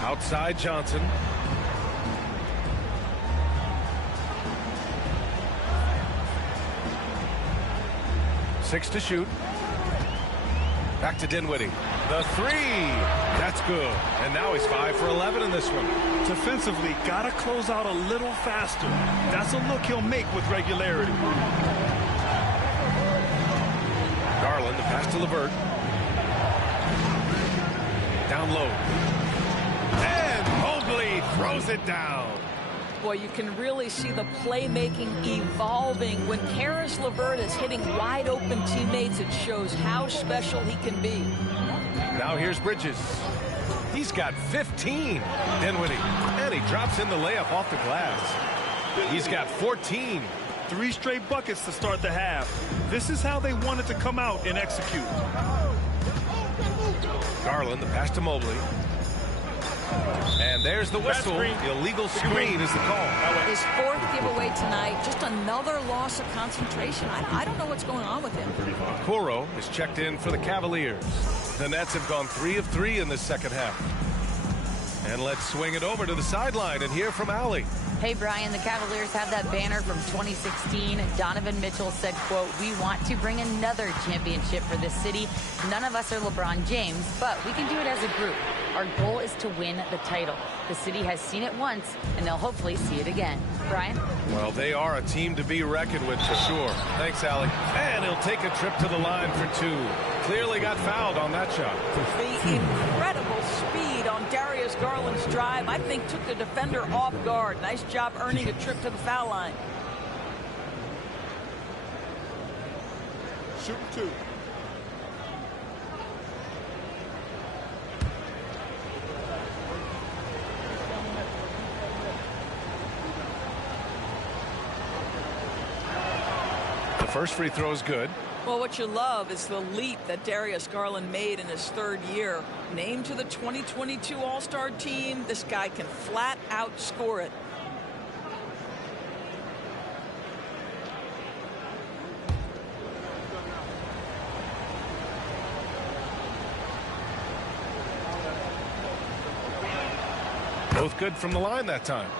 Outside Johnson. Six to shoot. Back to Dinwiddie. The 3. That's good. And now he's 5 for 11 in this one. Defensively, got to close out a little faster. That's a look he'll make with regularity. Garland, the pass to LeVert. Down low. And Mobley throws it down. Boy, you can really see the playmaking evolving. When Karis LeVert is hitting wide open teammates, it shows how special he can be. Now here's Bridges. He's got 15. Dinwiddie. And he drops in the layup off the glass. He's got 14. 3 straight buckets to start the half. This is how they wanted to come out and execute. Garland, the pass to Mobley. And there's the whistle. Illegal screen is the call. His 4th giveaway tonight. Just another loss of concentration. I don't know what's going on with him. Kuro is checked in for the Cavaliers. The Nets have gone 3 of 3 in the second half. And let's swing it over to the sideline and hear from Allie. Hey, Brian, the Cavaliers have that banner from 2016. Donovan Mitchell said, quote, "We want to bring another championship for this city. None of us are LeBron James, but we can do it as a group. Our goal is to win the title. The city has seen it once, and they'll hopefully see it again." Brian? Well, they are a team to be reckoned with for sure. Thanks, Allie. And he'll take a trip to the line for 2. Clearly got fouled on that shot. The incredible speed on Darius Garland's drive, I think, took the defender off guard. Nice job earning a trip to the foul line. Shoot 2. The first free throw is good. Well, what you love is the leap that Darius Garland made in his 3rd year. Named to the 2022 All-Star team, this guy can flat out score it. Both good from the line that time.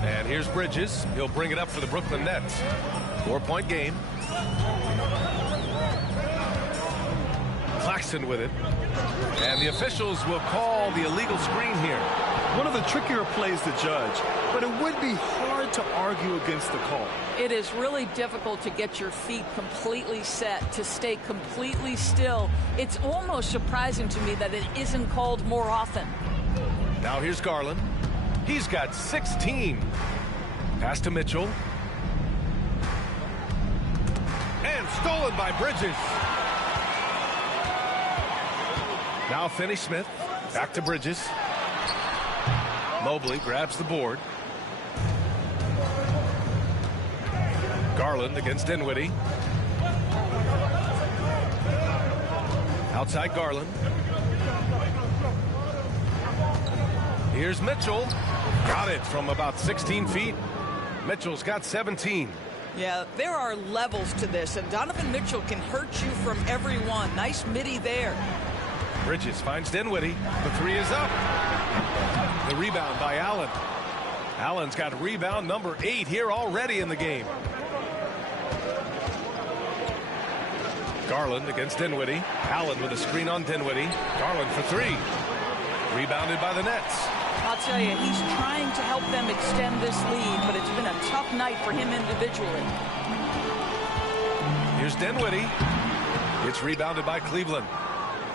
And here's Bridges. He'll bring it up for the Brooklyn Nets. 4-point game. Claxton with it. And the officials will call the illegal screen here. One of the trickier plays to judge, but it would be hard to argue against the call. It is really difficult to get your feet completely set, to stay completely still. It's almost surprising to me that it isn't called more often. Now here's Garland. He's got 16. Pass to Mitchell. And stolen by Bridges. Now Finney-Smith. Back to Bridges. Mobley grabs the board. Garland against Dinwiddie. Outside Garland. Here's Mitchell. Got it from about 16 feet. Mitchell's got 17. Yeah, there are levels to this, and Donovan Mitchell can hurt you from every one. Nice midi there. Bridges finds Dinwiddie. The three is up. The rebound by Allen. Allen's got rebound number 8 here already in the game. Garland against Dinwiddie. Allen with a screen on Dinwiddie. Garland for 3. Rebounded by the Nets. I'll tell you, he's trying to help them extend this lead, but it's been a tough night for him individually. Here's Dinwiddie. It's rebounded by Cleveland.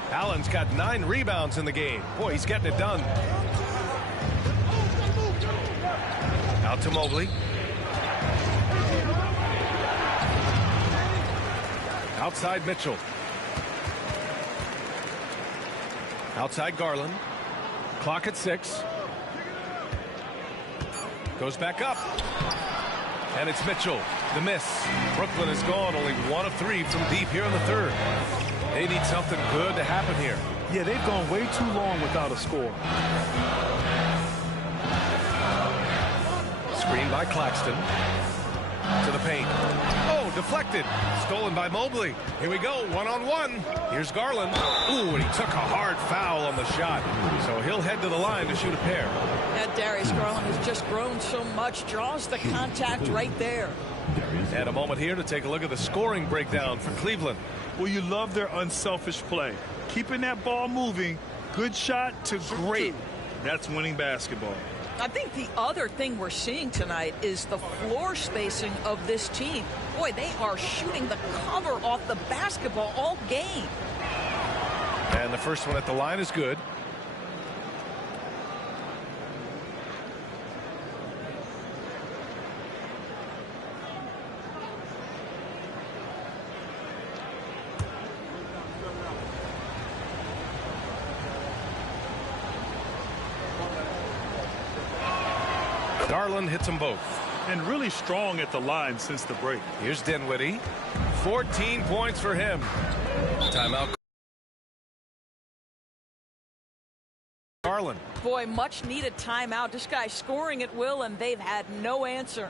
Allen's got 9 rebounds in the game. Boy, he's getting it done. Out to Mobley. Outside Mitchell. Outside Garland. Clock at 6. Goes back up. And it's Mitchell. The miss. Brooklyn is gone. Only 1 of 3 from deep here in the third. They need something good to happen here. Yeah, they've gone way too long without a score. Screen by Claxton. To the paint. Oh, deflected. Stolen by Mobley. Here we go. 1-on-1. Here's Garland. Ooh, and he took a hard foul on the shot. So he'll head to the line to shoot a pair. That Darius Garland has just grown so much. Draws the contact right there. And a moment here to take a look at the scoring breakdown for Cleveland. Well, you love their unselfish play. Keeping that ball moving. Good shot to great. That's winning basketball. I think the other thing we're seeing tonight is the floor spacing of this team. Boy, they are shooting the cover off the basketball all game. And the first one at the line is good. Garland hits them both. And really strong at the line since the break. Here's Dinwiddie. 14 points for him. Timeout. Garland. Boy, much needed timeout. This guy's scoring at will, and they've had no answer.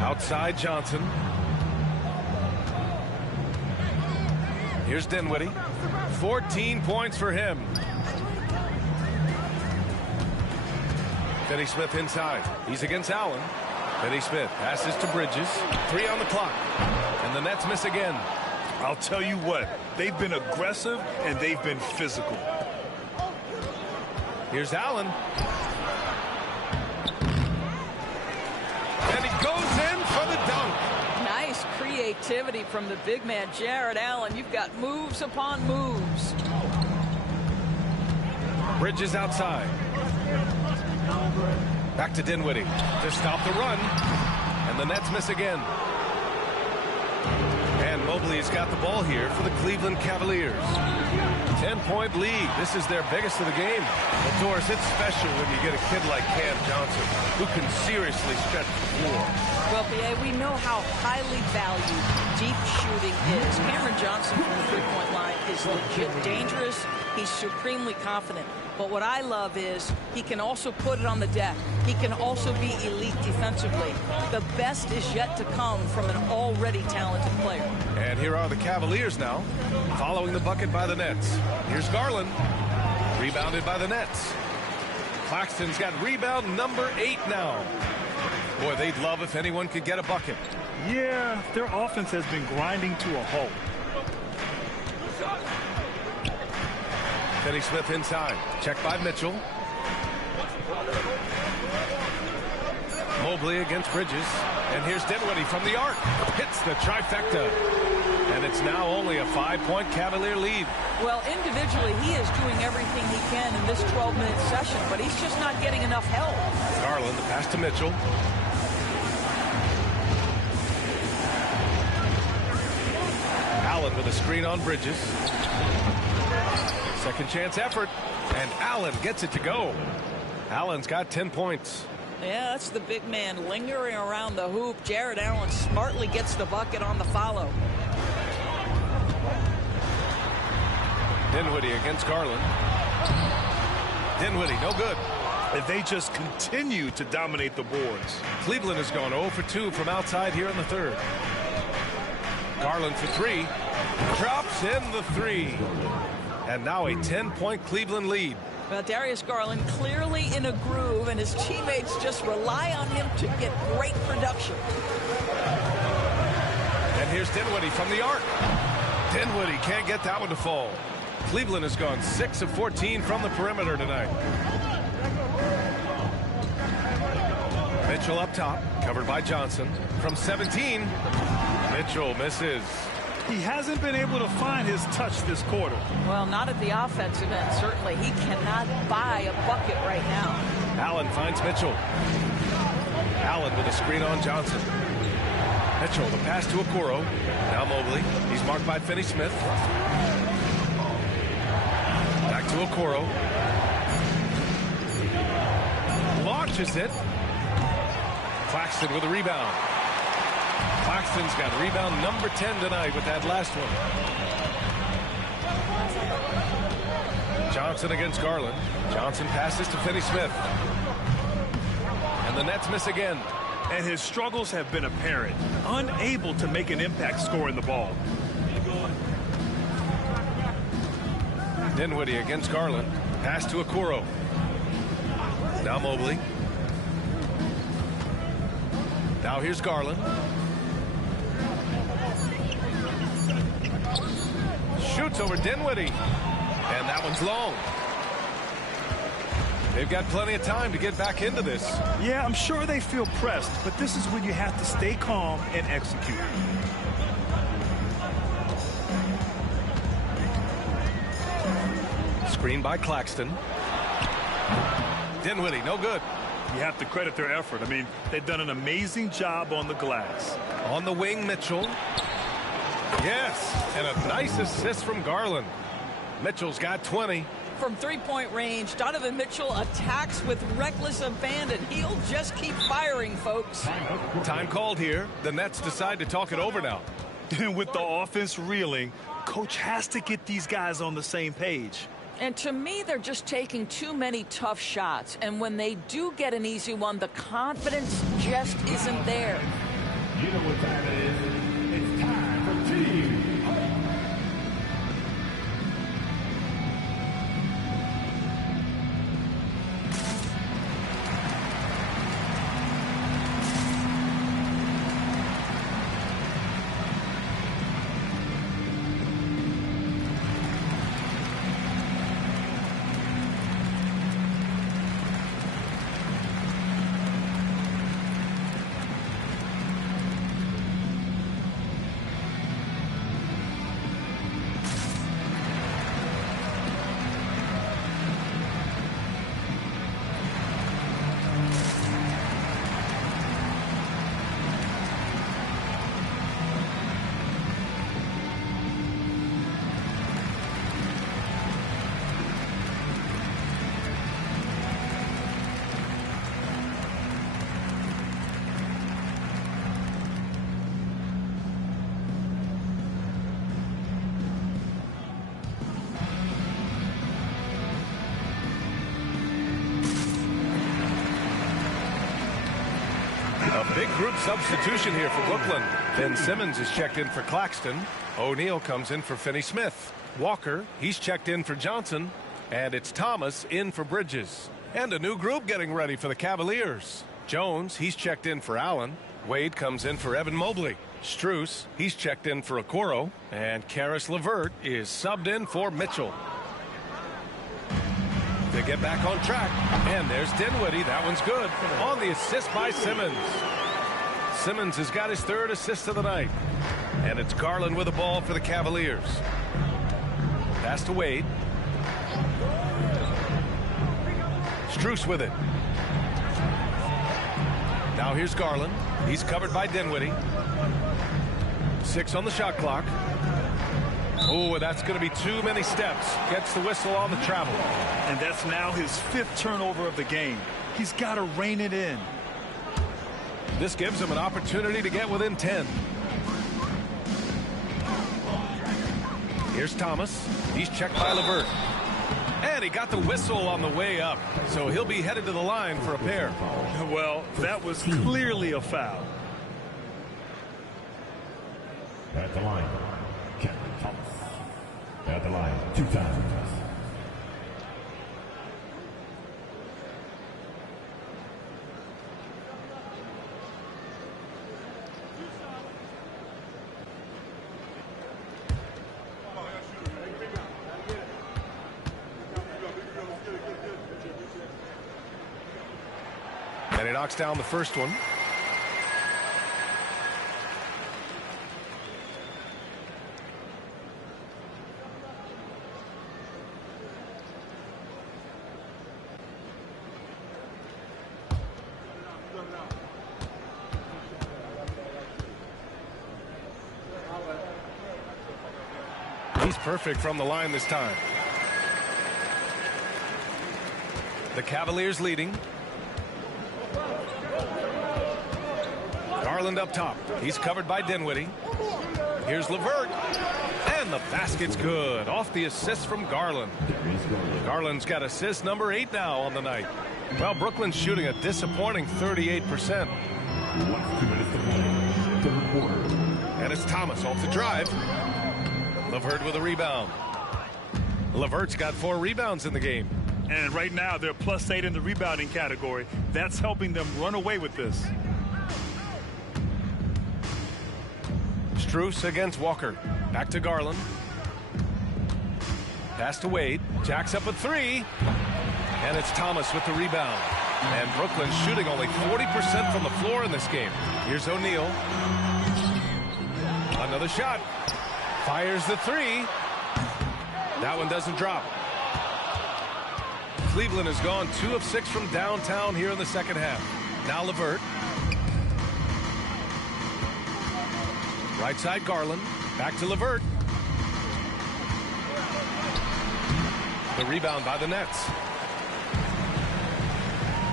Outside Johnson. Here's Dinwiddie. 14 points for him. Finney-Smith inside. He's against Allen. Finney-Smith passes to Bridges. 3 on the clock. And the Nets miss again. I'll tell you what, they've been aggressive and they've been physical. Here's Allen. And he goes in for the dunk. Nice creativity from the big man, Jared Allen. You've got moves upon moves. Bridges outside. Back to Dinwiddie to stop the run. And the Nets miss again. And Mobley's got the ball here for the Cleveland Cavaliers. 10-point lead. This is their biggest of the game. But Doris, it's special when you get a kid like Cam Johnson who can seriously stretch the floor. Well, B.A., we know how highly valued deep shooting is. Cameron Johnson from the three-point line is legit dangerous. He's supremely confident. But what I love is he can also put it on the deck. He can also be elite defensively. The best is yet to come from an already talented player. And here are the Cavaliers now, following the bucket by the Nets. Here's Garland, rebounded by the Nets. Claxton's got rebound number 8 now. Boy, they'd love if anyone could get a bucket. Yeah, their offense has been grinding to a halt. Finney Smith inside. Checked by Mitchell. Mobley against Bridges. And here's Dinwiddie from the arc. Hits the trifecta. And it's now only a 5-point Cavalier lead. Well, individually, he is doing everything he can in this 12-minute session, but he's just not getting enough help. Garland, the pass to Mitchell. Allen with a screen on Bridges. Second chance effort, and Allen gets it to go. Allen's got 10 points. Yeah, that's the big man lingering around the hoop. Jared Allen smartly gets the bucket on the follow. Dinwiddie against Garland. Dinwiddie, no good. And they just continue to dominate the boards. Cleveland has gone 0 for 2 from outside here in the third. Garland for 3. Drops in the 3. And now a 10-point Cleveland lead. Well, Darius Garland clearly in a groove, and his teammates just rely on him to get great production. And here's Dinwiddie from the arc. Dinwiddie can't get that one to fall. Cleveland has gone 6 of 14 from the perimeter tonight. Mitchell up top, covered by Johnson. From 17, Mitchell misses. He hasn't been able to find his touch this quarter. Well, not at the offensive end, certainly. He cannot buy a bucket right now. Allen finds Mitchell. Allen with a screen on Johnson. Mitchell, the pass to Okoro. Now Mobley. He's marked by Finney Smith. Back to Okoro. Launches it. Claxton with a rebound. Claxton's got rebound number 10 tonight with that last one. Johnson against Garland. Johnson passes to Finney Smith. And the Nets miss again. And his struggles have been apparent. Unable to make an impact scoring the ball. Dinwiddie against Garland. Pass to Okoro. Now Mobley. Now here's Garland. Shoots over Dinwiddie. And that one's long. They've got plenty of time to get back into this. Yeah, I'm sure they feel pressed, but this is when you have to stay calm and execute. Screen by Claxton. Dinwiddie, no good. You have to credit their effort. I mean, they've done an amazing job on the glass. On the wing, Mitchell. Yes, and a nice assist from Garland. Mitchell's got 20. From three-point range, Donovan Mitchell attacks with reckless abandon. He'll just keep firing, folks. Time called here. The Nets decide to talk it over now. And with the offense reeling, coach has to get these guys on the same page. And to me, they're just taking too many tough shots. And when they do get an easy one, the confidence just isn't there. You know what time it is? It's time for team. Big group substitution here for Brooklyn. Ben Simmons is checked in for Claxton. O'Neal comes in for Finney-Smith. Walker, he's checked in for Johnson. And it's Thomas in for Bridges. And a new group getting ready for the Cavaliers. Jones, he's checked in for Allen. Wade comes in for Evan Mobley. Strus, he's checked in for Okoro. And Karis LeVert is subbed in for Mitchell. To get back on track. And there's Dinwiddie. That one's good. On the assist by Simmons. Simmons has got his third assist of the night. And it's Garland with the ball for the Cavaliers. Pass to Wade. Strus with it. Now here's Garland. He's covered by Dinwiddie. 6 on the shot clock. Oh, that's going to be too many steps. Gets the whistle on the travel. And that's now his 5th turnover of the game. He's got to rein it in. This gives him an opportunity to get within 10. Here's Thomas. He's checked by LeVert. And he got the whistle on the way up. So he'll be headed to the line for a pair. Well, that was clearly a foul. At the line, Kevin Thomas. At the line, 2 times. And he knocks down the first one. He's perfect from the line this time. The Cavaliers leading. Garland up top. He's covered by Dinwiddie. Here's LeVert. And the basket's good. Off the assist from Garland. Garland's got assist number 8 now on the night. Well, Brooklyn's shooting a disappointing 38%. And it's Thomas off the drive. LeVert with a rebound. LeVert's got 4 rebounds in the game. And right now they're +8 in the rebounding category. That's helping them run away with this. Strus against Walker. Back to Garland. Pass to Wade. Jacks up a 3. And it's Thomas with the rebound. And Brooklyn's shooting only 40% from the floor in this game. Here's O'Neal. Another shot. Fires the 3. That one doesn't drop. Cleveland has gone 2 of 6 from downtown here in the second half. Now LeVert. Right side Garland. Back to LeVert. The rebound by the Nets.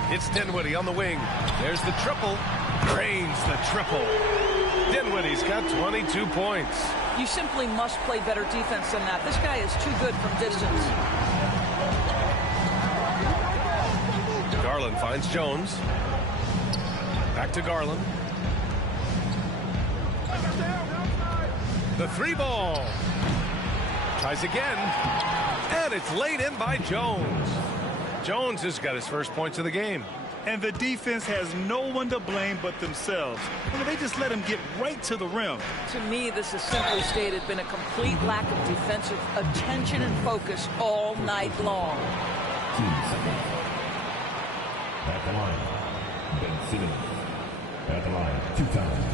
It's Dinwiddie on the wing. There's the triple. Drains the triple. Dinwiddie's got 22 points. You simply must play better defense than that. This guy is too good from distance. Garland finds Jones. Back to Garland. The 3 ball. Tries again. And it's laid in by Jones. Jones has got his first points of the game. And the defense has no one to blame but themselves. I mean, they just let him get right to the rim. To me, this has simply stated been a complete lack of defensive attention and focus all night long. At the line, Ben Simmons. At the line, 2 times.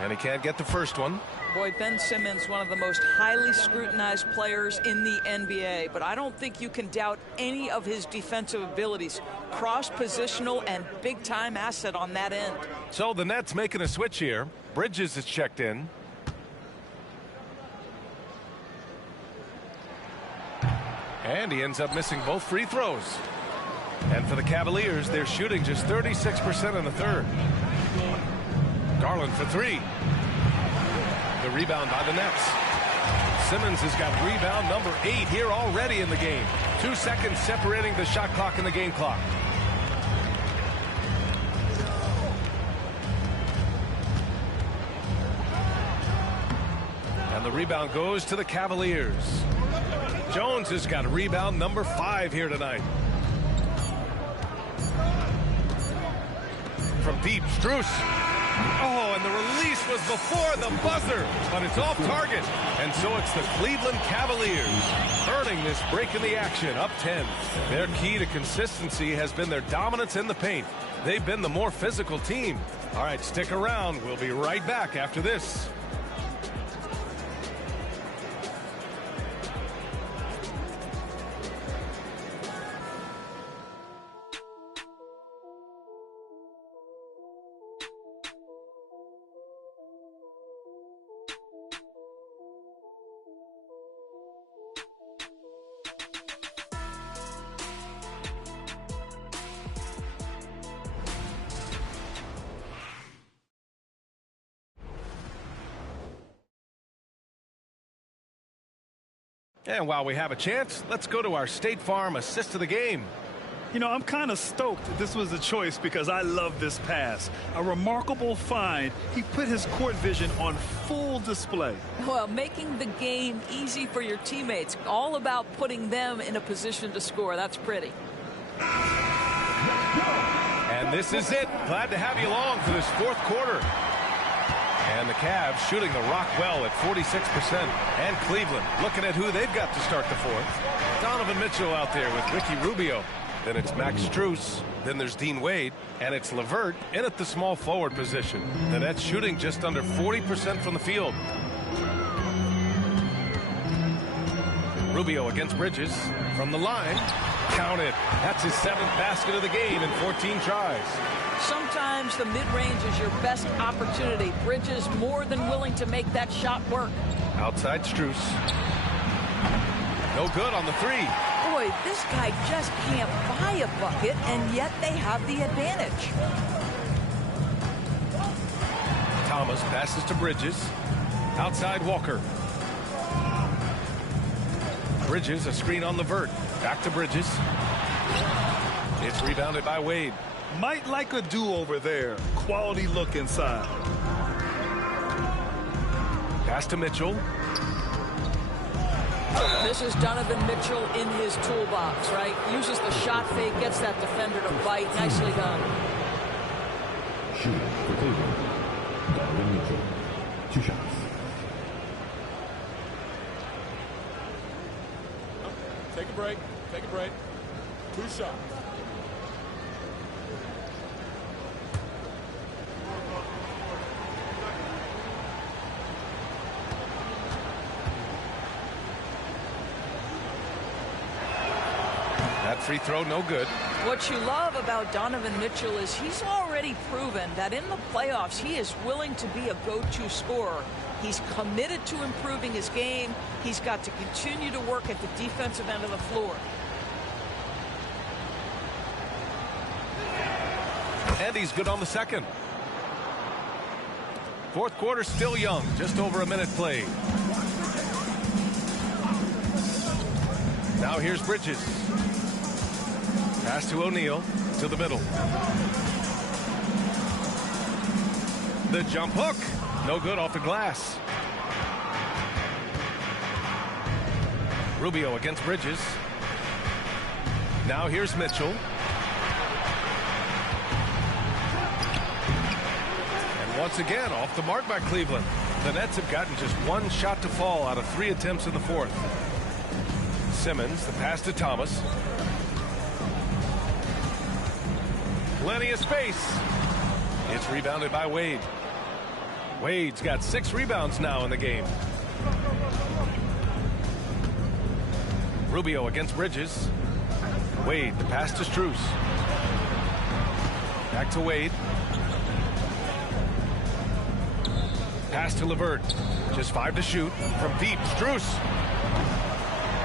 And he can't get the first one. Boy, Ben Simmons, one of the most highly scrutinized players in the NBA, but I don't think you can doubt any of his defensive abilities. Cross-positional and big-time asset on that end. So the Nets making a switch here. Bridges is checked in. And he ends up missing both free throws. And for the Cavaliers, they're shooting just 36% in the third. Garland for three. The rebound by the Nets. Simmons has got rebound number 8 here already in the game. 2 seconds separating the shot clock and the game clock. And the rebound goes to the Cavaliers. Jones has got rebound number 5 here tonight. From deep, Strus. Oh, and the release was before the buzzer, but it's off target. And so it's the Cleveland Cavaliers earning this break in the action, up 10. Their key to consistency has been their dominance in the paint. They've been the more physical team. All right, stick around. We'll be right back after this. And while we have a chance, let's go to our State Farm assist of the game. You know, I'm kind of stoked that this was a choice because I love this pass. A remarkable find. He put his court vision on full display. Well, making the game easy for your teammates. All about putting them in a position to score. That's pretty. And this is it. Glad to have you along for this fourth quarter. And the Cavs shooting the rock well at 46%. And Cleveland looking at who they've got to start the fourth. Donovan Mitchell out there with Ricky Rubio. Then it's Max Strus. Then there's Dean Wade. And it's LeVert in at the small forward position. The Nets shooting just under 40% from the field. Rubio against Bridges. From the line. Count it. That's his 7th basket of the game in 14 tries. Sometimes the mid-range is your best opportunity. Bridges more than willing to make that shot work. Outside Strus. No good on the 3. Boy, this guy just can't buy a bucket, and yet they have the advantage. Thomas passes to Bridges. Outside Walker. Bridges, a screen on LeVert. Back to Bridges. It's rebounded by Wade. Might like a do-over there. Quality look inside. Pass to Mitchell. This is Donovan Mitchell in his toolbox, right? Uses the shot fake, gets that defender to bite. Nicely done. Shooting for Cleveland, Donovan Mitchell. 2 shots. Take a break. Take a break. 2 shots. That free throw, no good. What you love about Donovan Mitchell is he's already proven that in the playoffs he is willing to be a go-to scorer. He's committed to improving his game. He's got to continue to work at the defensive end of the floor. And he's good on the second. Fourth quarter still young, just over a minute played. Now here's Bridges. Pass to O'Neal, to the middle. The jump hook, no good off the glass. Rubio against Bridges. Now here's Mitchell. And once again, off the mark by Cleveland. The Nets have gotten just 1 shot to fall out of 3 attempts in the fourth. Simmons, the pass to Thomas. Plenty of space. It's rebounded by Wade. Wade's got 6 rebounds now in the game. Rubio against Bridges. Wade, the pass to Strus. Back to Wade. Pass to LeVert. Just 5 to shoot. From deep, Strus.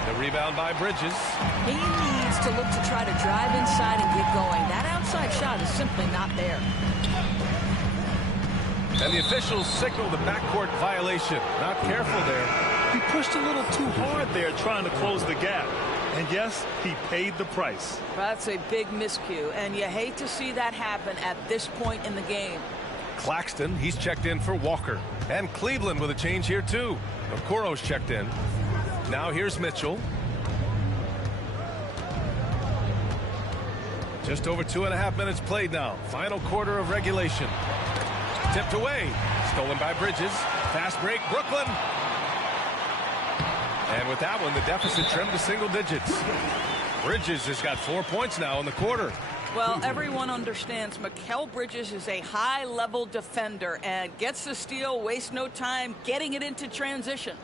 The rebound by Bridges. He needs to look to try to drive inside and get going. That outside shot is simply not there. And the officials signal the backcourt violation. Not careful there. He pushed a little too hard there trying to close the gap. And yes, he paid the price. That's a big miscue, and you hate to see that happen at this point in the game. Claxton, he's checked in for Walker. And Cleveland with a change here, too. Okoro's checked in. Now here's Mitchell. Just over 2.5 minutes played now. Final quarter of regulation. Tipped away. Stolen by Bridges. Fast break, Brooklyn. And with that one, the deficit trimmed to single digits. Bridges has got 4 points now in the quarter. Well, everyone understands Mikal Bridges is a high-level defender and gets the steal, wastes no time getting it into transition.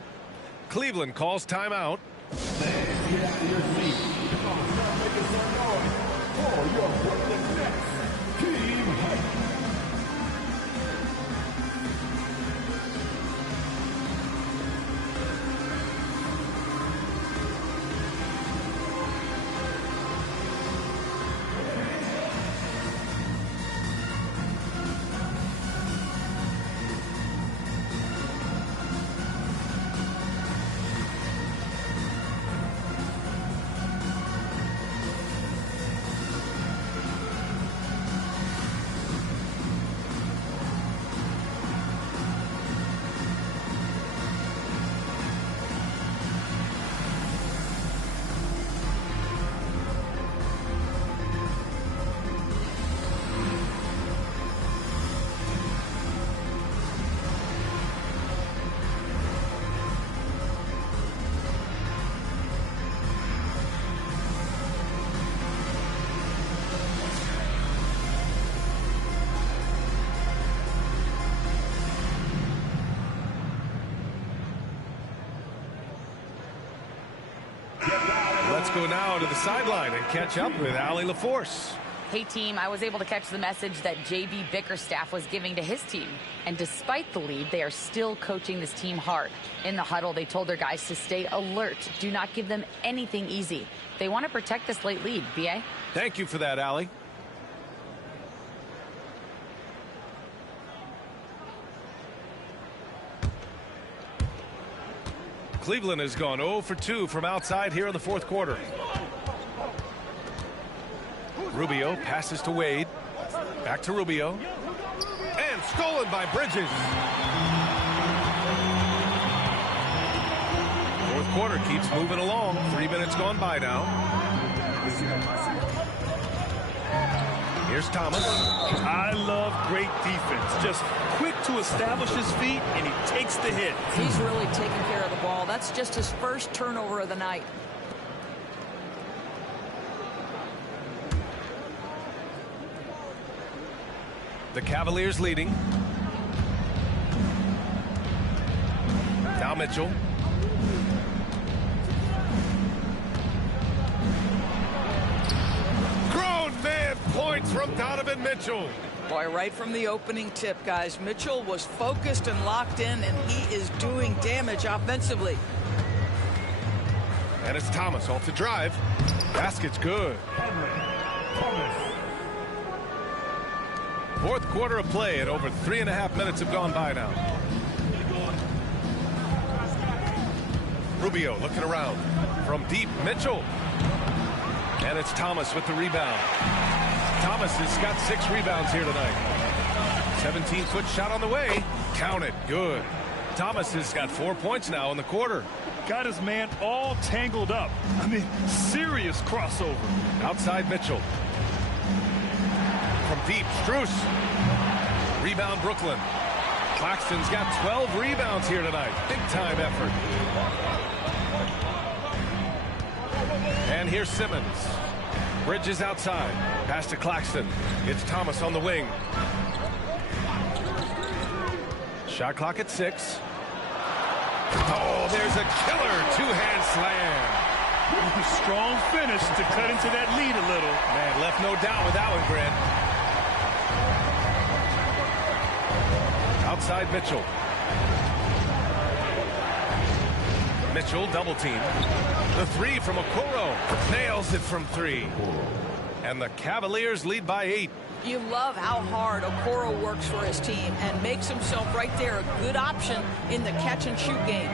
Cleveland calls timeout. Get out of your seat. Come on, start making some noise for your Brooklyn Nets. Team Hype. Let's go now to the sideline and catch up with Allie LaForce. Hey, team, I was able to catch the message that J.B. Bickerstaff was giving to his team. And despite the lead, they are still coaching this team hard. In the huddle, they told their guys to stay alert. Do not give them anything easy. They want to protect this late lead, B.A. Thank you for that, Allie. Cleveland has gone 0 for 2 from outside here in the fourth quarter. Rubio passes to Wade. Back to Rubio. And stolen by Bridges. Fourth quarter keeps moving along. 3 minutes gone by now. Here's Thomas. I love great defense. Just quick to establish his feet, and he takes the hit. He's really taking care of the ball. That's just his first turnover of the night. The Cavaliers leading. Now Mitchell. Grown man points from Donovan Mitchell. Boy, right from the opening tip, guys, Mitchell was focused and locked in, and he is doing damage offensively. And it's Thomas off the drive. Basket's good. Fourth quarter of play, and over 3.5 minutes have gone by now. Rubio looking around. From deep, Mitchell. And it's Thomas with the rebound. Thomas has got 6 rebounds here tonight. 17-foot shot on the way. Count it. Good. Thomas has got 4 points now in the quarter. Got his man all tangled up. I mean, serious crossover. Outside Mitchell. From deep, Strus. Rebound Brooklyn. Claxton's got 12 rebounds here tonight. Big time effort. And here's Simmons. Bridges outside. Pass to Claxton. It's Thomas on the wing. Shot clock at 6. Oh, there's a killer two-hand slam. Strong finish to cut into that lead a little. Man, left no doubt with that one, Grant. Outside Mitchell. Mitchell double team. The 3 from Okoro. Nails it from 3. And the Cavaliers lead by 8. You love how hard Okoro works for his team and makes himself right there a good option in the catch-and-shoot game.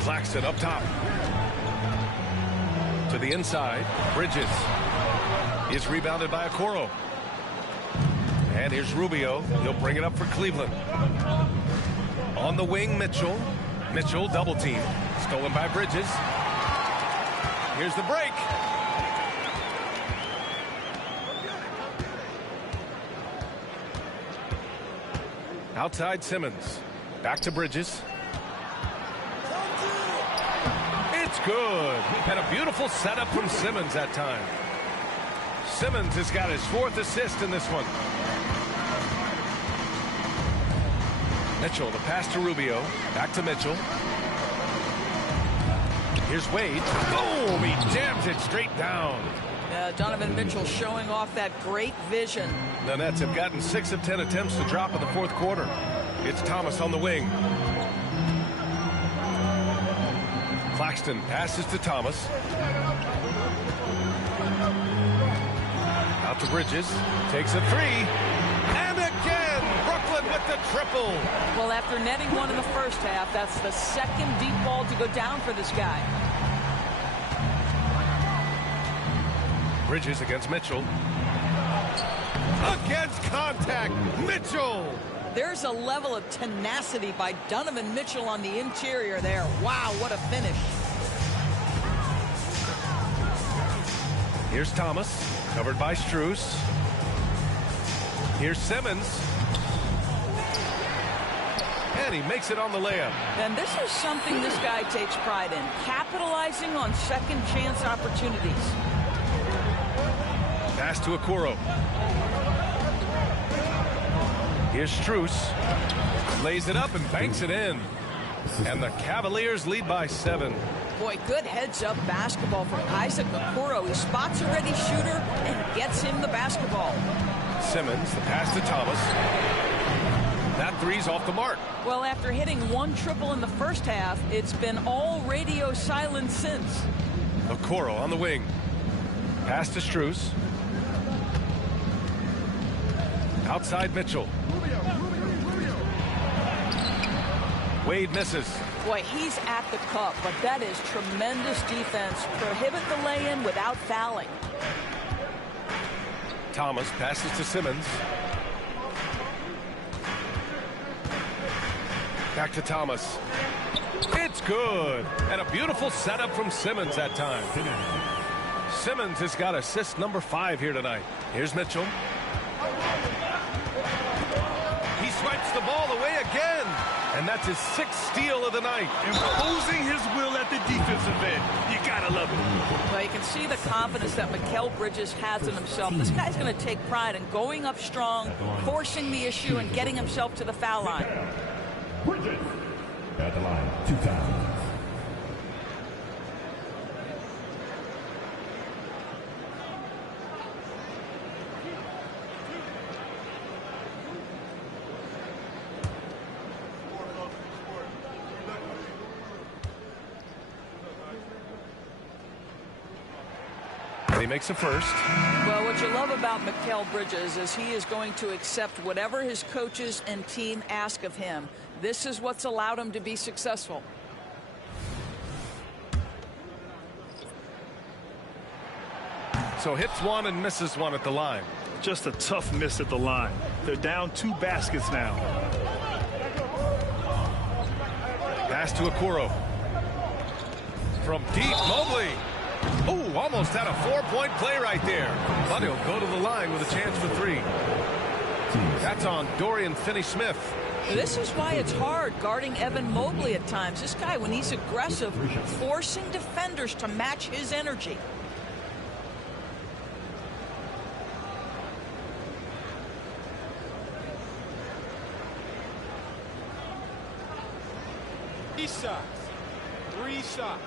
Claxton up top. To the inside. Bridges. Is rebounded by Okoro. And here's Rubio. He'll bring it up for Cleveland. On the wing, Mitchell. Mitchell double team. Stolen by Bridges. Here's the break. Outside Simmons. Back to Bridges. It's good. And a beautiful setup from Simmons that time. Simmons has got his 4th assist in this one. Mitchell, the pass to Rubio. Back to Mitchell. Here's Wade. Boom! He jams it straight down. Donovan Mitchell showing off that great vision. The Nets have gotten 6 of 10 attempts to drop in the 4th quarter. It's Thomas on the wing. Claxton passes to Thomas. Out to Bridges. Takes a 3. And again, Brooklyn with the triple. Well, after netting one in the first half, that's the 2nd deep ball to go down for this guy. Bridges against Mitchell. Against contact, Mitchell. There's a level of tenacity by Donovan Mitchell on the interior there. Wow, what a finish. Here's Thomas, covered by Strus. Here's Simmons. And he makes it on the layup. And this is something this guy takes pride in, capitalizing on second chance opportunities. Pass to Okoro. Here's Strus. Lays it up and banks it in. And the Cavaliers lead by 7. Boy, good heads-up basketball from Isaac Okoro. He spots a ready shooter and gets him the basketball. Simmons, the pass to Thomas. That 3's off the mark. Well, after hitting 1 triple in the first half, it's been all radio silence since. Okoro on the wing. Pass to Strus. Outside Mitchell. Wade misses. Boy, he's at the cup, but that is tremendous defense. Prohibit the lay-in without fouling. Thomas passes to Simmons. Back to Thomas. It's good. And a beautiful setup from Simmons that time. Simmons has got assist number 5 here tonight. Here's Mitchell. He swipes the ball away again. And that's his 6th steal of the night. Imposing his will at the defensive end. You gotta love it. Well, you can see the confidence that Mikal Bridges has in himself. This guy's going to take pride in going up strong, forcing the issue, and getting himself to the foul line. Bridges at the line, 2 times. He makes a first. Well, what you love about Mikal Bridges is he is going to accept whatever his coaches and team ask of him. This is what's allowed him to be successful. So hits 1 and misses 1 at the line. Just a tough miss at the line. They're down 2 baskets now. Pass to Okoro. From deep, Mobley. Oh, almost had a 4-point play right there. But he'll go to the line with a chance for 3. That's on Dorian Finney-Smith. This is why it's hard guarding Evan Mobley at times. This guy, when he's aggressive, forcing defenders to match his energy. Three shots.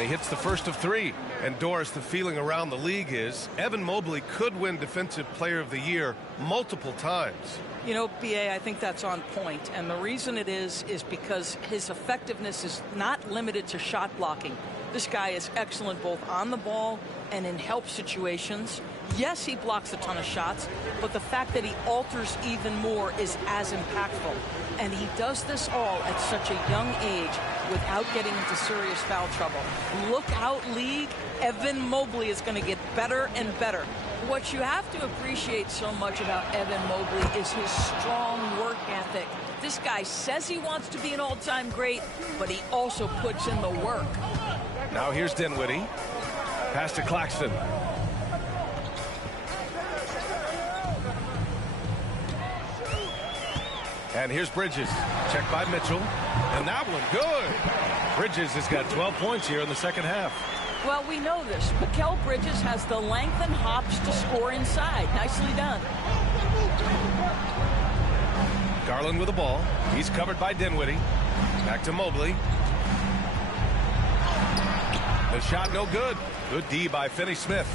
And he hits the first of 3. And Doris, the feeling around the league is Evan Mobley could win Defensive Player of the Year multiple times. You know, BA, I think that's on point. And the reason it is because his effectiveness is not limited to shot blocking. This guy is excellent both on the ball and in help situations. Yes, he blocks a ton of shots, but the fact that he alters even more is as impactful. And he does this all at such a young age without getting into serious foul trouble. Look out, league. Evan Mobley is going to get better and better. What you have to appreciate so much about Evan Mobley is his strong work ethic. This guy says he wants to be an all-time great, but he also puts in the work. Now here's Dinwiddie. Pass to Claxton. And here's Bridges. Checked by Mitchell. And that one, good. Bridges has got 12 points here in the second half. Well, we know this. Mikal Bridges has the length and hops to score inside. Nicely done. Garland with the ball. He's covered by Dinwiddie. Back to Mobley. The shot no good. Good D by Finney-Smith.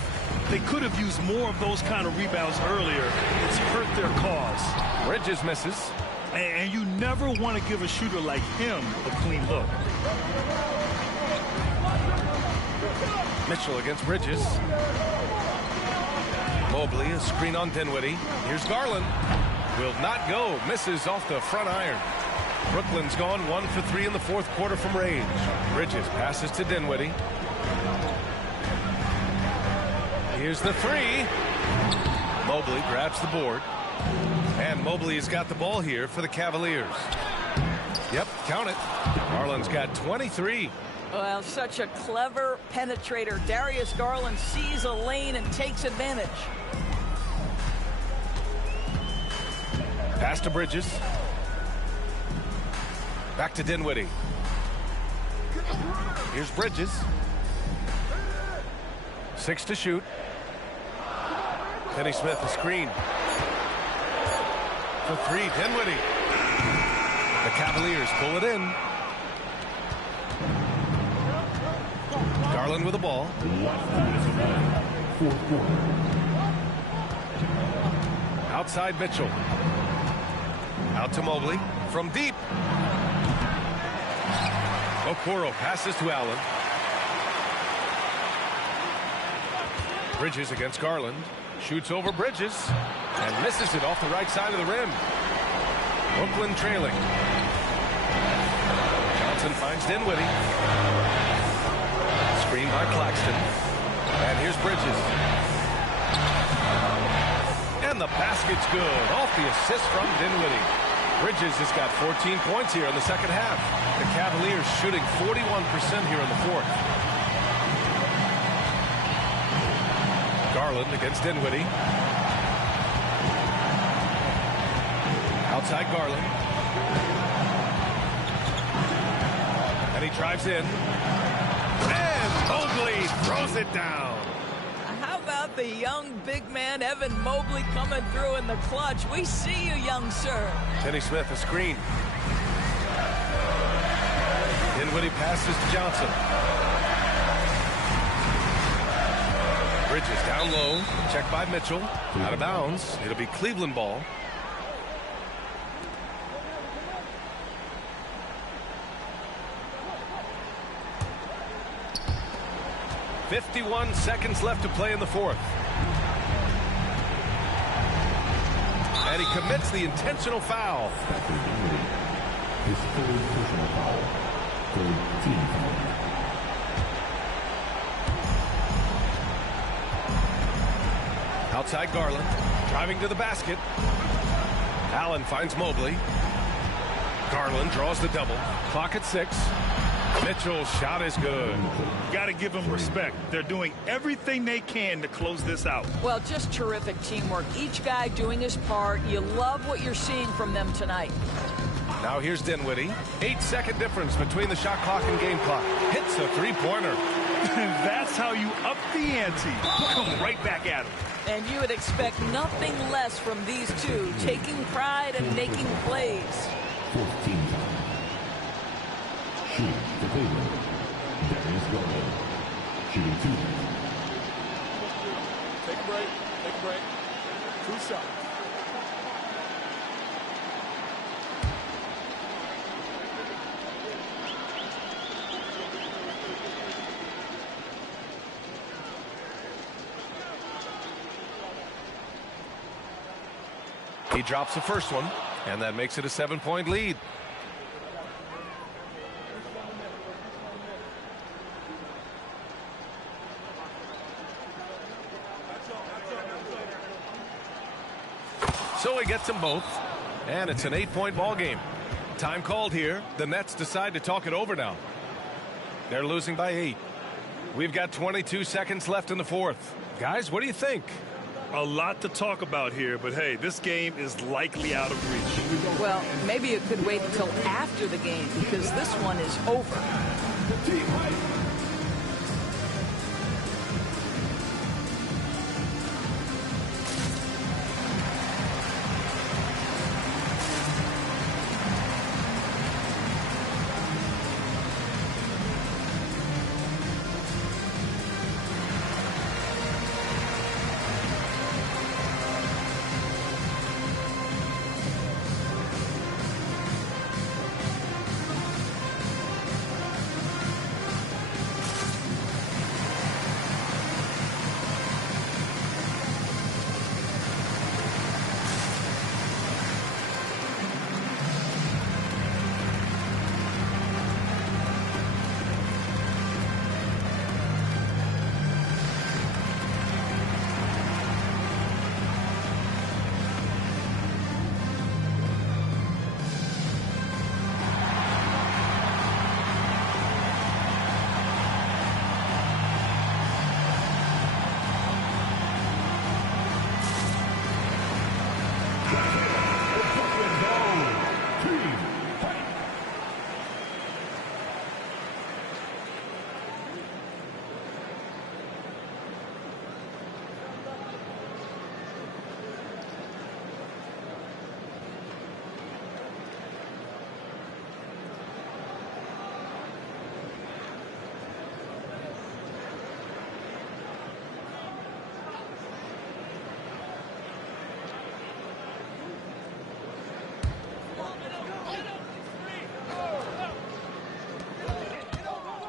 They could have used more of those kind of rebounds earlier. It's hurt their cause. Bridges misses. And you never want to give a shooter like him a clean look. Mitchell against Bridges. Mobley, a screen on Dinwiddie. Here's Garland. Will not go. Misses off the front iron. Brooklyn's gone 1 for 3 in the fourth quarter from range. Bridges passes to Dinwiddie. Here's the 3. Mobley grabs the board. And Mobley has got the ball here for the Cavaliers. Yep, count it. Garland's got 23. Well, such a clever penetrator. Darius Garland sees a lane and takes advantage. Pass to Bridges. Back to Dinwiddie. Here's Bridges. 6 to shoot. Finney-Smith a screen. For 3, Dinwiddie. The Cavaliers pull it in. Garland with the ball. Outside Mitchell. Out to Mobley. From deep. Okoro passes to Allen. Bridges against Garland. Shoots over Bridges. And misses it off the right side of the rim. Brooklyn trailing. Johnson finds Dinwiddie. Screen by Claxton. And here's Bridges. And the basket's good. Off the assist from Dinwiddie. Bridges has got 14 points here in the second half. The Cavaliers shooting 41% here in the fourth. Garland against Dinwiddie. Outside Garland. And he drives in. And Mobley throws it down. How about the young big man Evan Mobley coming through in the clutch? We see you, young sir. Finney-Smith a screen. Dinwiddie passes to Johnson. Bridges down low. Checked by Mitchell. Out of bounds. It'll be Cleveland ball. .51 seconds left to play in the fourth. And he commits the intentional foul. His third personal foul. Third team foul. Outside Garland. Driving to the basket. Allen finds Mobley. Garland draws the double. Clock at 6. Mitchell's shot is good. Got to give them respect. They're doing everything they can to close this out. Well, just terrific teamwork. Each guy doing his part. You love what you're seeing from them tonight. Now here's Dinwiddie. 8-second difference between the shot clock and game clock. Hits a three-pointer. That's how you up the ante. Come right back at him. And you would expect nothing less from these two, taking pride and making plays. 14. Shoot the favorite. Darius Garland, shooting 2. Take a break. Take a break. 2 shots. He drops the first one, and that makes it a 7-point lead. So he gets them both, and it's an 8-point ball game. Time called here. The Nets decide to talk it over now. They're losing by 8. We've got 22 seconds left in the fourth. Guys, what do you think? A lot to talk about here, but hey, this game is likely out of reach. Well, maybe it could wait until after the game because this one is over.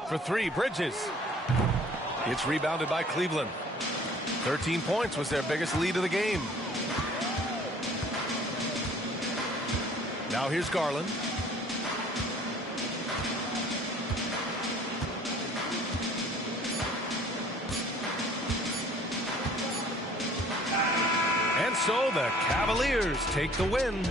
For 3, Bridges. It's rebounded by Cleveland. 13 points was their biggest lead of the game. Now here's Garland. And so the Cavaliers take the win.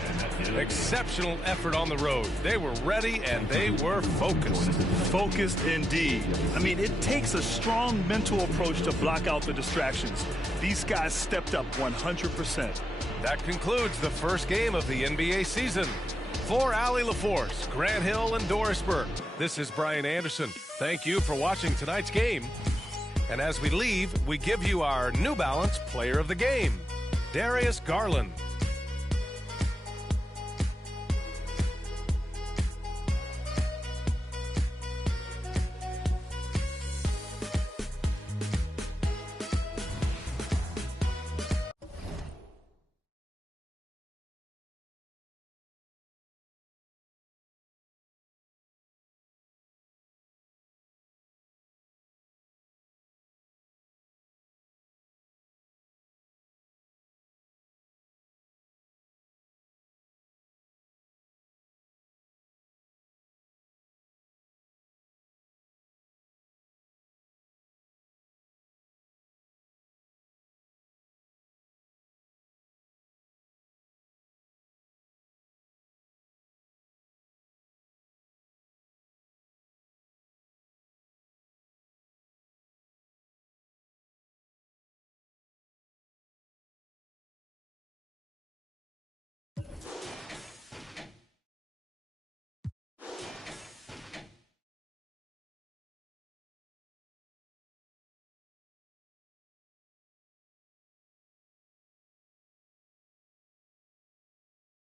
Exceptional effort on the road. They were ready and they were focused. Focused indeed. I mean, it takes a strong mental approach to block out the distractions. These guys stepped up 100%. That concludes the first game of the NBA season. For Allie LaForce, Grant Hill, and Doris Burke, this is Brian Anderson. Thank you for watching tonight's game. And as we leave, we give you our New Balance Player of the Game, Darius Garland.